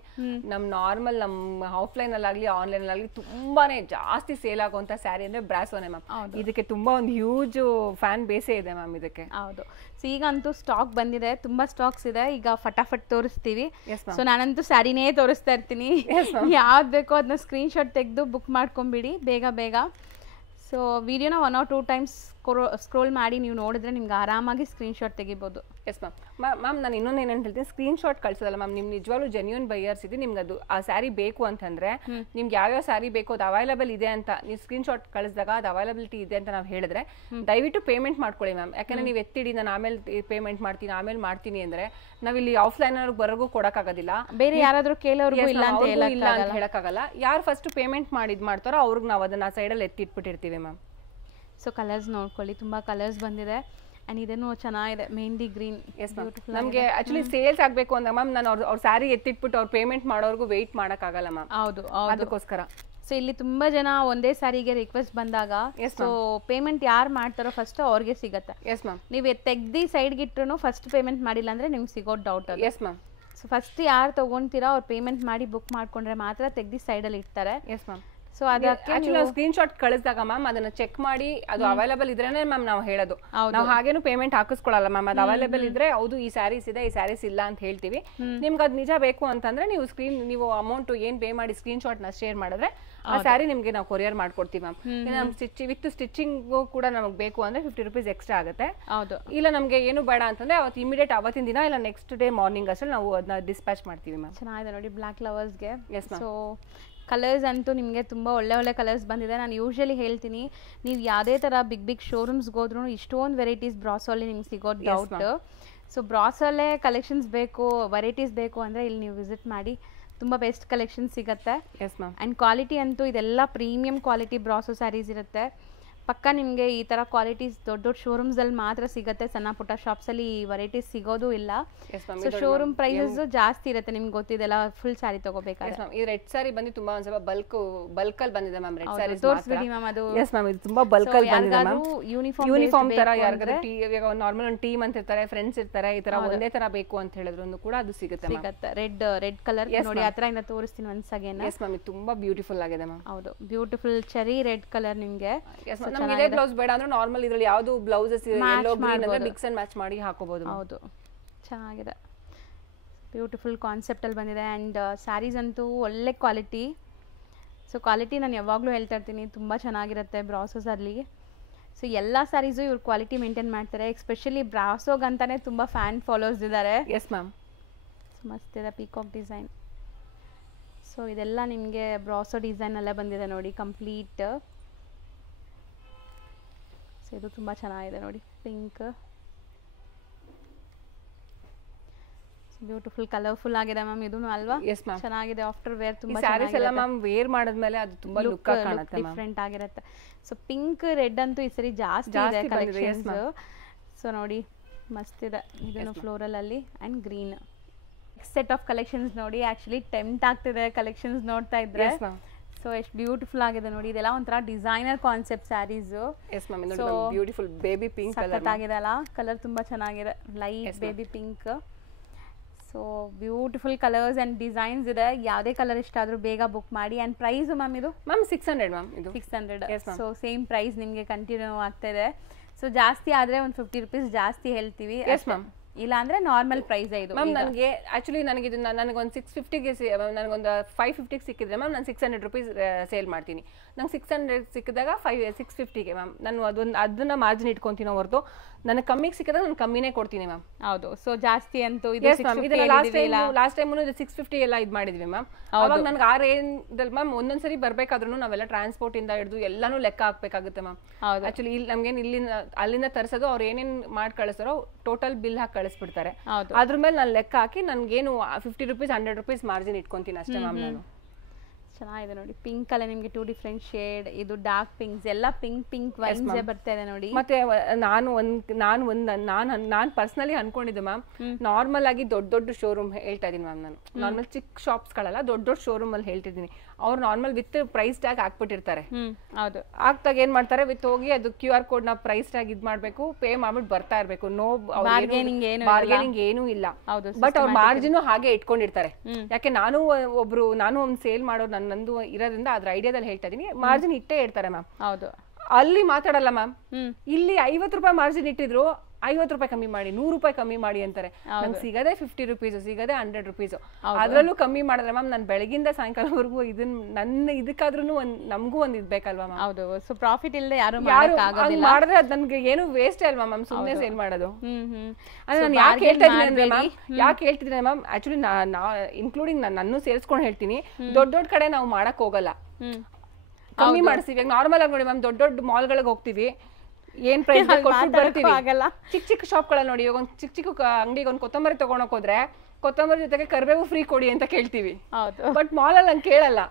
ನಮ್ ನಾರ್ಮಲ್ ನಮ್ಮ ಆಫ್ಲೈನ್ ಅಲ್ಲಾಗ್ಲಿ ಆನ್ಲೈನ್ ಅಲ್ಲಾಗ್ಲಿ ತುಂಬಾನೇ ಜಾಸ್ತಿ ಸೇಲ್ ಆಗುವಂತ ಸ್ಯಾರಿ ಅಂದ್ರೆ ಬ್ರಾಸೋನೇ ಮ್ಯಾಮ್. ಇದಕ್ಕೆ ತುಂಬಾ ಒಂದು ಹ್ಯೂಜ್ ಫ್ಯಾನ್ ಬೇಸೇ ಇದೆ ಮ್ಯಾಮ್ ಇದಕ್ಕೆ. ಹೌದು. ಸೊ ಈಗಂತೂ ಸ್ಟಾಕ್ ಬಂದಿದೆ, ತುಂಬಾ ಸ್ಟಾಕ್ಸ್ ಇದೆ. ಈಗ ಫಟಾಫಟ್ ತೋರಿಸ್ತೀವಿ. ಸೊ ನಾನಂತೂ ಸ್ಯಾರಿನೇ ತೋರಿಸ್ತಾ ಇರ್ತೀನಿ. ಯಾವ್ದು ಬೇಕೋ ಅದನ್ನ ಸ್ಕ್ರೀನ್ ಶಾಟ್ ತೆಗೆದು ಬುಕ್ ಮಾಡ್ಕೊಂಬಿಡಿ ಬೇಗ. ಸೊ ವಿಡಿಯೋನ 1 or 2 times ಸ್ಕ್ರೋಲ್ ಮಾಡಿ ನೀವು ನೋಡಿದ್ರೆ ನಿಮ್ಗೆ ಆರಾಮಾಗಿ ಸ್ಕ್ರೀನ್ ಶಾಟ್ ತೆಗಿಬೋದು. Yes ma'am. ನಾನು ಇನ್ನೊಂದು ಏನಂತ ಹೇಳ್ತೀನಿ, ಸ್ಕ್ರೀನ್ ಶಾಟ್ ಕಳ್ಸೋದಲ್ಲ ಮ್ಯಾಮ್. ನಿಮ್ ನಿಜವಾಗ್ಲೂ ಜೆನ್ಯೂನ್ ಬೈಯರ್ಸ್ ಇದೆ, ನಿಮ್ಗೆ ಅದು ಆ ಸ್ಯಾರಿ ಬೇಕು ಅಂತಂದ್ರೆ, ನಿಮ್ಗೆ ಯಾವ್ಯಾವ ಸ್ಯಾರಿ ಬೇಕು ಅದು ಅವೈಲಬಲ್ ಇದೆ ಅಂತ ನೀವು ಸ್ಕ್ರೀನ್ ಶಾಟ್ ಕಳಿಸಿದಾಗ ಅದು ಅವೈಲಬಿಲಿಟಿ ಇದೆ ಅಂತ ನಾವು ಹೇಳಿದ್ರೆ ದಯವಿಟ್ಟು ಪೇಮೆಂಟ್ ಮಾಡ್ಕೊಳ್ಳಿ ಮ್ಯಾಮ್. ಯಾಕಂದ್ರೆ ನೀವು ಎತ್ತಿಡಿ ನಾನು ಆಮೇಲೆ ಪೇಮೆಂಟ್ ಮಾಡ್ತೀನಿ ಅಂದ್ರೆ ನಾವಿಲ್ಲಿ ಆಫ್ಲೈನ್ ಬರೋಗೂ ಕೊಡಕ್ಕಾಗೋದಿಲ್ಲ, ಬೇರೆ ಯಾರಾದ್ರೂ ಕೇಳೋರ್ಗೂ ಇಲ್ಲ ಅಂತ ಹೇಳಕ್ಕಾಗಲ್ಲ. ಯಾರು ಫಸ್ಟ್ ಪೇಮೆಂಟ್ ಮಾಡ್ತಾರೋ ಅವ್ರಿಗೆ ನಾವು ಅದನ್ನ ಸೈಡಲ್ಲಿ ಎತ್ತಿಟ್ಬಿಟ್ಟಿರ್ತೀವಿ ಮ್ಯಾಮ್. ಸೊ ಕಲರ್ಸ್ ನೋಡ್ಕೊಳ್ಳಿ, ತುಂಬಾ ಕಲರ್ಸ್ ಬಂದಿದೆ. ಅಂಡ್ ಇದೇನು ಚೆನ್ನಾಗಿದೆ, ಮೆಹಂದಿ ಗ್ರೀನ್. ನಮಗೆ ಆಕ್ಚುಲಿ ಸೇಲ್ಸ್ ಆಗ್ಬೇಕು ಅಂದ್ರೆ ಮ್ಯಾಮ್, ನಾನು ಅವ್ರ ಸ್ಯಾರಿ ಎತ್ತಿಟ್ಬಿಟ್ಟು ಅವ್ರು ಪೇಮೆಂಟ್ ಮಾಡೋರ್ಗು ವೆಯ್ಟ್ ಮಾಡಕ್ಕಾಗಲ್ಲ ಮ್ಯಾಮ್. ಹೌದು, ಅದಕ್ಕೋಸ್ಕರ. ಸೊ ಇಲ್ಲಿ ತುಂಬಾ ಜನ ಒಂದೇ ಸಾರಿಗೆ ರಿಕ್ವೆಸ್ಟ್ ಬಂದಾಗ ಸೊ ಪೇಮೆಂಟ್ ಯಾರು ಮಾಡ್ತಾರೋ ಫಸ್ಟ್ ಅವ್ರಿಗೆ ಸಿಗತ್ತೆ. Yes ma'am. ನೀವು ತೆಗ್ದಿ ಸೈಡ್ಗೆ ಇಟ್ರು ಫಸ್ಟ್ ಪೇಮೆಂಟ್ ಮಾಡಿಲ್ಲ ಅಂದ್ರೆ ನಿಮ್ಗೆ ಸಿಗೋದು ಡೌಟ್ ಅದು. Yes ma'am. ಸೊ ಫಸ್ಟ್ ಯಾರು ತಗೊಂತೀರಾ ಅವ್ರು ಪೇಮೆಂಟ್ ಮಾಡಿ ಬುಕ್ ಮಾಡ್ಕೊಂಡ್ರೆ ಮಾತ್ರ ತೆಗ್ದಿ ಸೈಡಲ್ಲಿ ಇಡ್ತಾರೆ. S ma'am. ಸೊ ಅದಕ್ಕೆ ಸ್ಕ್ರೀನ್ ಶಾಟ್ ಕಳಿಸಿದಾಗ ಮ್ಯಾಮ್ ಅದನ್ನ ಚೆಕ್ ಮಾಡಿ ಅದು ಅವೈಲಬಲ್ ಇದ್ರೇನೆ ಮ್ಯಾಮ್ ನಾವು ಹೇಳೋದು. ನಾವು ಹಾಗೇನು ಪೇಮೆಂಟ್ ಹಾಕಿಸ್ಕೊಳ್ಳಲ್ಲ ಮ್ಯಾಮ್. ಅದು ಅವೈಲಬಲ್ ಇದ್ರೆ ಹೌದು ಈ ಸ್ಯಾರೀಸ್ ಇದೆ, ಈ ಸ್ಯಾರೀಸ್ ಇಲ್ಲ ಅಂತ ಹೇಳ್ತೀವಿ. ನಿಮ್ಗೆ ಅದು ನಿಜ ಬೇಕು ಅಂತಂದ್ರೆ ನೀವು ಅಮೌಂಟ್ ಏನ್ ಪೇ ಮಾಡಿ ಸ್ಕ್ರೀನ್ ಶಾಟ್ ನ ಶೇರ್ ಮಾಡಿದ್ರೆ ಆ ಸ್ಯಾರಿ ನಿಮ್ಗೆ ನಾವು ಕೊರಿಯರ್ ಮಾಡ್ಕೊಡ್ತೀವಿ ಮ್ಯಾಮ್. ನಮ್ ವಿತ್ ಸ್ಟಿಚಿಂಗ್ ಕೂಡ ನಮಗೆ ಬೇಕು ಅಂದ್ರೆ 50 rupees ಎಕ್ಸ್ಟ್ರಾ ಆಗುತ್ತೆ. ಇಲ್ಲ ನಮ್ಗೆ ಏನು ಬೇಡ ಅಂತಂದ್ರೆ ಅವತ್ತು ಇಮಿಡಿಯೇಟ್ ಅವತ್ತಿನ ದಿನ ಇಲ್ಲ ನೆಕ್ಸ್ಟ್ ಡೇ ಮಾರ್ನಿಂಗ್ ಅಷ್ಟೇ ನಾವು ಅದನ್ನ ಡಿಸ್ಪ್ಯಾಚ್ ಮಾಡ್ತೀವಿ ಮ್ಯಾಮ್. ಚೆನ್ನಾಗಿದೆ ನೋಡಿ ಬ್ಲಾಕ್ ಲವರ್ಸ್ಗೆ. Yes ma'am. ಸೊ ಕಲರ್ಸ್ ಅಂತೂ ನಿಮಗೆ ತುಂಬ ಒಳ್ಳೆ ಕಲರ್ಸ್ ಬಂದಿದೆ. ನಾನು ಯೂಶಲಿ ಹೇಳ್ತೀನಿ, ನೀವು ಯಾವುದೇ ಥರ ಬಿಗ್ ಶೋರೂಮ್ಸ್ಗೆ ಹೋದ್ರೂ ಇಷ್ಟೊಂದು ವೆರೈಟೀಸ್ ಬ್ರಾಸೋಲ್ಲಿ ನಿಮ್ಗೆ ಸಿಗೋದು ಡೌಟ್. ಸೊ ಬ್ರಾಸೋಲ್ಲೇ ಕಲೆಕ್ಷನ್ಸ್ ಬೇಕು, ವೆರೈಟೀಸ್ ಬೇಕು ಅಂದರೆ ಇಲ್ಲಿ ನೀವು ವಿಸಿಟ್ ಮಾಡಿ ತುಂಬ ಬೆಸ್ಟ್ ಕಲೆಕ್ಷನ್ ಸಿಗುತ್ತೆ. Yes ma'am. ಆ್ಯಂಡ್ ಕ್ವಾಲಿಟಿ ಅಂತೂ ಇದೆಲ್ಲ ಪ್ರೀಮಿಯಂ ಕ್ವಾಲಿಟಿ ಬ್ರಾಸೋ ಸ್ಯಾರೀಸ್ ಇರುತ್ತೆ. ಪಕ್ಕ ನಿಮಗೆ ಈ ಥರ ಕ್ವಾಲಿಟೀಸ್ ದೊಡ್ಡ ದೊಡ್ಡ ಶೋರೂಮ್ಸಲ್ಲಿ ಮಾತ್ರ ಸಿಗುತ್ತೆ, ಸಣ್ಣ ಪುಟ್ಟ ಶಾಪ್ಸಲ್ಲಿ ಈ ವೆರೈಟೀಸ್ ಸಿಗೋದು ಇಲ್ಲ. ಸೊ ಶೋರೂಮ್ ಪ್ರೈಸಸ್ ಜಾಸ್ತಿ ಇರುತ್ತೆ, ನಿಮ್ಗೆ ಗೊತ್ತಿದೆಲ್ಲ ಫುಲ್ ಸ್ಯಾರಿ ತಗೋಬೇಕಾದ್ರೆ. ಈ ರೆಡ್ ಸ್ಯಾರಿ ಬಂದು ತುಂಬಾ ಒಂದ್ ಸ್ವಲ್ಪ ಬಲ್ಕಲ್ಲಿ ಬಂದಿದೆ ಮ್ಯಾಮ್. ರೆಡ್ ಸ್ಯಾರಿ ತೋರಿಸ್ಬಿಡಿ ಮ್ಯಾಮ್. ಅದು ಎಸ್ ಮ್ಯಾಮ್, ಇದು ತುಂಬಾ ಬಲ್ಕಲ್ಲಿ ಬಂದಿದೆ ಮ್ಯಾಮ್. ಯೂನಿಫಾರ್ಮ್ ತರ ಯಾರಿಗಾದ್ರೂ ಈಗ ನಾರ್ಮಲ್ ಒಂದು ಟೀಮ್ ಅಂತ ಇರ್ತಾರೆ, ಫ್ರೆಂಡ್ಸ್ ಇರ್ತಾರೆ, ಈ ತರ ಒಂದೇ ತರ ಬೇಕು ಅಂತ ಹೇಳಿದ್ರು ಕೂಡ ಅದು ಸಿಗುತ್ತೆ. ರೆಡ್ ಕಲರ್ ನೋಡಿ, ಹತ್ರ ಇಂದ ತೋರಿಸ್ತೀನಿ ಒನ್ಸ್ ಅಗೇನ್. ಎಸ್ ಮ್ಯಾಮ್, ಇದು ತುಂಬಾ ಬ್ಯೂಟಿಫುಲ್ ಆಗಿದೆ ಮ್ಯಾಮ್. ಹೌದು, ಬ್ಯೂಟಿಫುಲ್ ಚೆರಿ ರೆಡ್ ಕಲರ್ ನಿಮಗೆ. ನಮ್ಗೆ ಇದೇ ಬ್ಲೌಸ್ ಬೇಡ ಅಂದ್ರೆ ನಾರ್ಮಲ್ ಇದ್ರಲ್ಲಿ ಯಾವುದು ಬ್ಲೌಸಸ್ ಯೆಲ್ಲೋ ಗ್ರೀನ್ ಅಂದ್ರೆ ಮಿಕ್ಸ್ ಅಂಡ್ ಮ್ಯಾಚ್ ಮಾಡಿ ಹಾಕೋಬಹುದು. ಹೌದು, ಚೆನ್ನಾಗಿದೆ, ಬ್ಯೂಟಿಫುಲ್ ಕಾನ್ಸೆಪ್ಟ್ ಅಲ್ಲಿ ಬಂದಿದೆ. ಆ್ಯಂಡ್ ಸ್ಯಾರೀಸ್ ಅಂತೂ ಒಳ್ಳೆ ಕ್ವಾಲಿಟಿ. ಸೊ ಕ್ವಾಲಿಟಿ ನಾನು ಯಾವಾಗಲೂ ಹೇಳ್ತಾ ಇರ್ತೀನಿ, ತುಂಬ ಚೆನ್ನಾಗಿರುತ್ತೆ ಬ್ರಾಸೋಸಲ್ಲಿ. ಸೊ ಎಲ್ಲ ಸ್ಯಾರೀಸು ಇವ್ರು ಕ್ವಾಲಿಟಿ ಮೇಂಟೈನ್ ಮಾಡ್ತಾರೆ. ಎಸ್ಪೆಷಲಿ ಬ್ರಾಸೋಗಂತಾನೆ ತುಂಬ ಫ್ಯಾನ್ ಫಾಲೋವರ್ಸ್ ಇದ್ದಾರೆ. Yes ma'am. ಮಸ್ತಿದೆ ಪೀಕಾಕ್ ಡಿಸೈನ್. ಸೊ ಇದೆಲ್ಲ ನಿಮಗೆ ಬ್ರಾಸೋ ಡಿಸೈನ್ ಅಲ್ಲೇ ಬಂದಿದೆ ನೋಡಿ ಕಂಪ್ಲೀಟ್. ಸೊ ಇದು ತುಂಬ ಚೆನ್ನಾಗಿದೆ ನೋಡಿ, ಪಿಂಕ್ ಬ್ಯೂಟಿಫುಲ್ ಕಲರ್ಫುಲ್ ಆಗಿದೆ ಮ್ಯಾಮ್. ಇದೂನು ಅಲ್ವಾ? ಎಸ್ ಮ್ಯಾಮ್, ಚೆನ್ನಾಗಿದೆ. ಆಫ್ಟರ್ ವೇರ್ ತುಂಬಾ ಸ್ಯಾರೀಸ್ ಎಲ್ಲ ಮ್ಯಾಮ್ ವೇರ್ ಮಾಡಿದ್ಮೇಲೆ ಅದು ತುಂಬಾ ಲುಕ್ ಕಾಣುತ್ತೆ, ಡಿಫರೆಂಟ್ ಆಗಿರುತ್ತೆ. ಸೊ ಪಿಂಕ್ ರೆಡ್ ಅಂತೂ ಈ ಸರಿ ಜಾಸ್ತಿ ಇದೆ ಕಲೆಕ್ಷನ್ಸ್. ಸೊ ನೋಡಿ ಮಸ್ತ್ ಇದೆ. ಇದನ್ನು ಫ್ಲೋರಲ್ ಅಲ್ಲಿ and green set of collections ನೋಡಿ. ಆಕ್ಚುಲಿ ಟೆಂಪ್ಟ್ ಆಗ್ತಿದೆ ಕಲೆಕ್ಷನ್ಸ್ ನೋಡ್ತಾ ಇದ್ರೆ. ಸೊ ಎಷ್ಟು ಬ್ಯೂಟಿಫುಲ್ ಆಗಿದೆ ನೋಡಿ. ಇದೆಲ್ಲ ಒಂಥರ designer concept sarees. Yes ma'am, ಇದು ಬ್ಯೂಟಿಫುಲ್ ಬೇಬಿ ಪಿಂಕ್ ಕಲರ್ ಆಗಿದೆ ಅಲ್ಲ. ಕಲರ್ ತುಂಬಾ ಚೆನ್ನಾಗಿದೆ, light baby pink. So beautiful colours and designs ಇದೆ. ಯಾವುದೇ ಕಲರ್ ಇಷ್ಟ ಆದ್ರೂ ಬೇಗ ಬುಕ್ ಮಾಡಿ. ಅಂಡ್ ಪ್ರೈಸ್ ಮ್ಯಾಮ್ ಇದು ಮ್ಯಾಮ್ 600 ಮ್ಯಾಮ್. ಇದು 600. ಸೊ ಸೇಮ್ ಪ್ರೈಸ್ ನಿಮಗೆ ಕಂಟಿನ್ಯೂ ಆಗ್ತಾ ಇದೆ. ಸೊ ಜಾಸ್ತಿ ಆದ್ರೆ ಒಂದು 50 ರೂಪೀಸ್ ಜಾಸ್ತಿ ಹೇಳ್ತೀವಿ. Yes ma'am. ಇಲ್ಲ ಅಂದ್ರೆ ನಾರ್ಮಲ್ ಪ್ರೈಸ್ ಇದು ಮ್ಯಾಮ್. ನನಗೆ ಆಕ್ಚುಲಿ ನನಗೆ ಇದು ನನಗೊಂದು 650ಗೆ ನನಗೊಂದು 550ಗೆ ಸಿಕ್ಕಿದ್ರೆ ಮ್ಯಾಮ್ ನಾನು 600 ರೂಪೀಸ್ ಸೇಲ್ ಮಾಡ್ತೀನಿ. ನಂಗೆ 600 ಸಿಕ್ಕಿದಾಗ 650ಗೆ ಮ್ಯಾಮ್ ನಾನು ಅದನ್ನ ಮಾರ್ಜಿನ್ ಇಟ್ಕೊಂತೀನಿ ಹೊರತು ನನಗೆ ಕಮ್ಮಿಗೆ ಸಿಕ್ಕಿದಾಗ ನಾನು ಕಮ್ಮಿನೇ ಕೊಡ್ತೀನಿ ಮ್ಯಾಮ್. ಹೌದು. ಸೊ ಜಾಸ್ತಿ ಅಂತೂ ಲಾಸ್ಟ್ ಟೈಮ್ ಇದು 650 ಎಲ್ಲ ಇದು ಮಾಡಿದ್ವಿ ಮ್ಯಾಮ್. ಅವಾಗ ನನಗೆ ಆ ರೇಂಜಲ್ಲಿ ಮ್ಯಾಮ್ ಒಂದೊಂದ್ಸರಿ ಬರ್ಬೇಕಾದ್ರೂ ನಾವೆಲ್ಲ ಟ್ರಾನ್ಸ್ಪೋರ್ಟ್ ಇಂದ ಹಿಡಿದು ಎಲ್ಲಾನು ಲೆಕ್ಕ ಹಾಕ್ಬೇಕಾಗುತ್ತೆ ಮ್ಯಾಮ್. ಆಕ್ಚುಲಿ ಇಲ್ಲಿ ನಮ್ಗೇನು ಅಲ್ಲಿಂದ ತರಿಸೋದು ಅವ್ರು ಏನೇನ್ ಮಾಡಿ ಕಳಿಸ್ತಾರೋ ಟೋಟಲ್ ಬಿಲ್ ಹಾಕಿ ಕಳಿಸ್ಬಿಡ್ತಾರೆ. ಅದ್ರ ಮೇಲೆ ನಾನು ಲೆಕ್ಕ ಹಾಕಿ ನನ್ಗೇನು 50 ರೂಪೀಸ್ 100 ರೂಪೀಸ್ ಮಾರ್ಜಿನ್ ಇಟ್ಕೊಂತೀನಿ ಅಷ್ಟೇ ಮ್ಯಾಮ್. ನಾನು ಚೆನ್ನಾಗಿದೆ ನೋಡಿ. ಪಿಂಕ್ ಅಲ್ಲೇ ನಿಮಗೆ 2 ಡಿಫ್ರೆಂಟ್ ಶೇಡ್. ಇದು ಡಾರ್ಕ್ ಪಿಂಕ್ಸ್ ಎಲ್ಲ ಪಿಂಕ್ ವೈನ್ಸ್ ಬರ್ತಾ ಇದೆ ನೋಡಿ. ಮತ್ತೆ ನಾನು ಪರ್ಸನಲಿ ಅನ್ಕೊಂಡಿದ್ದೆ ಮ್ಯಾಮ್, ನಾರ್ಮಲ್ ಆಗಿ ದೊಡ್ಡ ಶೋರೂಮ್ ಹೇಳ್ತಾ ಇದೀನಿ ಮ್ಯಾಮ್. ನಾನು ನಾರ್ಮಲ್ ಚಿಕ್ಕ ಶಾಪ್ಸ್ ಗಳಲ್ಲ ದೊಡ್ಡ ಶೋರೂಮ್ ಅಲ್ಲಿ ಹೇಳ್ತಿದ್ದೀನಿ. ಅವ್ರು ನಾರ್ಮಲ್ ವಿತ್ ಪ್ರೈಸ್ ಟ್ಯಾಗ್ ಹಾಕ್ಬಿಟ್ಟಿರ್ತಾರೆ. ಹೌದು. ಆಗ್ತಾಗ ಏನ್ ಮಾಡ್ತಾರೆ, ವಿತ್ ಹೋಗಿ ಅದು QR ಕೋಡ್ ನ ಪ್ರೈಸ್ ಟ್ಯಾಗ್ ಇದ್ ಮಾಡ್ಬೇಕು, ಪೇ ಮಾಡ್ಬಿಟ್ಟು ಬರ್ತಾ ಇರ್ಬೇಕು. ನೋ ಬಾರ್ಗೇನಿಂಗ್ ಏನೂ ಇಲ್ಲ. ಬಟ್ ಅವ್ರ ಮಾರ್ಜಿನ್ ಹಾಗೆ ಇಟ್ಕೊಂಡಿರ್ತಾರೆ. ಯಾಕೆ ನಾನು ಒಂದು ಸೇಲ್ ಮಾಡೋರು ನಂದು ಇರೋದ್ರಿಂದ ಅದ್ರ ಐಡಿಯಾದಲ್ಲಿ ಹೇಳ್ತಾ ಇದೀನಿ. ಮಾರ್ಜಿನ್ ಇಟ್ಟೇ ಇರ್ತಾರೆ ಮ್ಯಾಮ್. ಹೌದು. ಅಲ್ಲಿ ಮಾತಾಡಲ್ಲ ಮ್ಯಾಮ್. ಇಲ್ಲಿ 50 ರೂಪಾಯಿ ಮಾರ್ಜಿನ್ ಇಟ್ಟಿದ್ರು 50 ರೂಪಾಯಿ ಕಮ್ಮಿ ಮಾಡಿ, 100 ರೂಪಾಯಿ ಕಮ್ಮಿ ಮಾಡಿ ಅಂತಾರೆ. ನಂಗೆ ಸಿಗದೆ 50 ರೂಪೀಸ್, ಸಿಗದೆ 100 ರೂಪೀಸ್. ಅದ್ರಲ್ಲೂ ಕಮ್ಮಿ ಮಾಡಿದ್ರೆ ಮ್ಯಾಮ್ ನಾನು ಬೆಳಗಿಂದ ಸಾಯಂಕಾಲವರೆಗೂ ನನ್ನ ಇದಕ್ಕಾದ್ರೂ ನಮಗೂ ಒಂದ್ ಇದ್ಬೇಕಲ್ವಾ ಮ್ಯಾಮ್. ಹೌದು. ಸೊ ಪ್ರಾಫಿಟ್ ಇಲ್ಲದೆ ಯಾರು ಮಾಡಿದ್ರೆ ಅದ್ ನನ್ಗೆ ಏನು ವೇಸ್ಟ್ ಅಲ್ವಾ ಮ್ಯಾಮ್ ಸುಮ್ಮನೆ ಸೇಲ್ ಮಾಡೋದು. ಅಂದ್ರೆ ನಾನು ಯಾಕೆ ಹೇಳ್ತಿದ್ರೆ ಮ್ಯಾಮ್ ಆಕ್ಚುಲಿ ಇನ್ಕ್ಲೂಡಿಂಗ್ ನಾನು ಸೇರಿಸ್ಕೊಂಡು ಹೇಳ್ತೀನಿ, ದೊಡ್ಡ ಕಡೆ ನಾವು ಮಾಡಕ್ ಹೋಗಲ್ಲ, ಕಮ್ಮಿ ಮಾಡಿಸ್ತೀವಿ. ನಾರ್ಮಲ್ ಆಗಿ ನೋಡಿ ಮ್ಯಾಮ್, ದೊಡ್ಡ ಮಾಲ್ಗಳಿಗೆ ಹೋಗ್ತೀವಿ, ಏನ್ ಪ್ರೈಸ್ ಬರ್ತೀವಿ. ಚಿಕ್ಕ ಶಾಪ್ಗಳಲ್ಲಿ ನೋಡಿ, ಇವಾಗ ಒಂದು ಚಿಕ್ಕ ಅಂಗಡಿಗೆ ಒಂದು ಕೊತ್ತಂಬರಿ ತಗೊಳಕ್ ಹೋದ್ರೆ ಕೊತ್ತಂಬರಿ ಜೊತೆಗೆ ಕರಿಬೇವು ಫ್ರೀ ಕೊಡಿ ಅಂತ ಕೇಳ್ತೀವಿ. ಬಟ್ ಮಾಲ್ ಅಲ್ಲಿ ಹಂಗೆ ಕೇಳಲ್ಲ.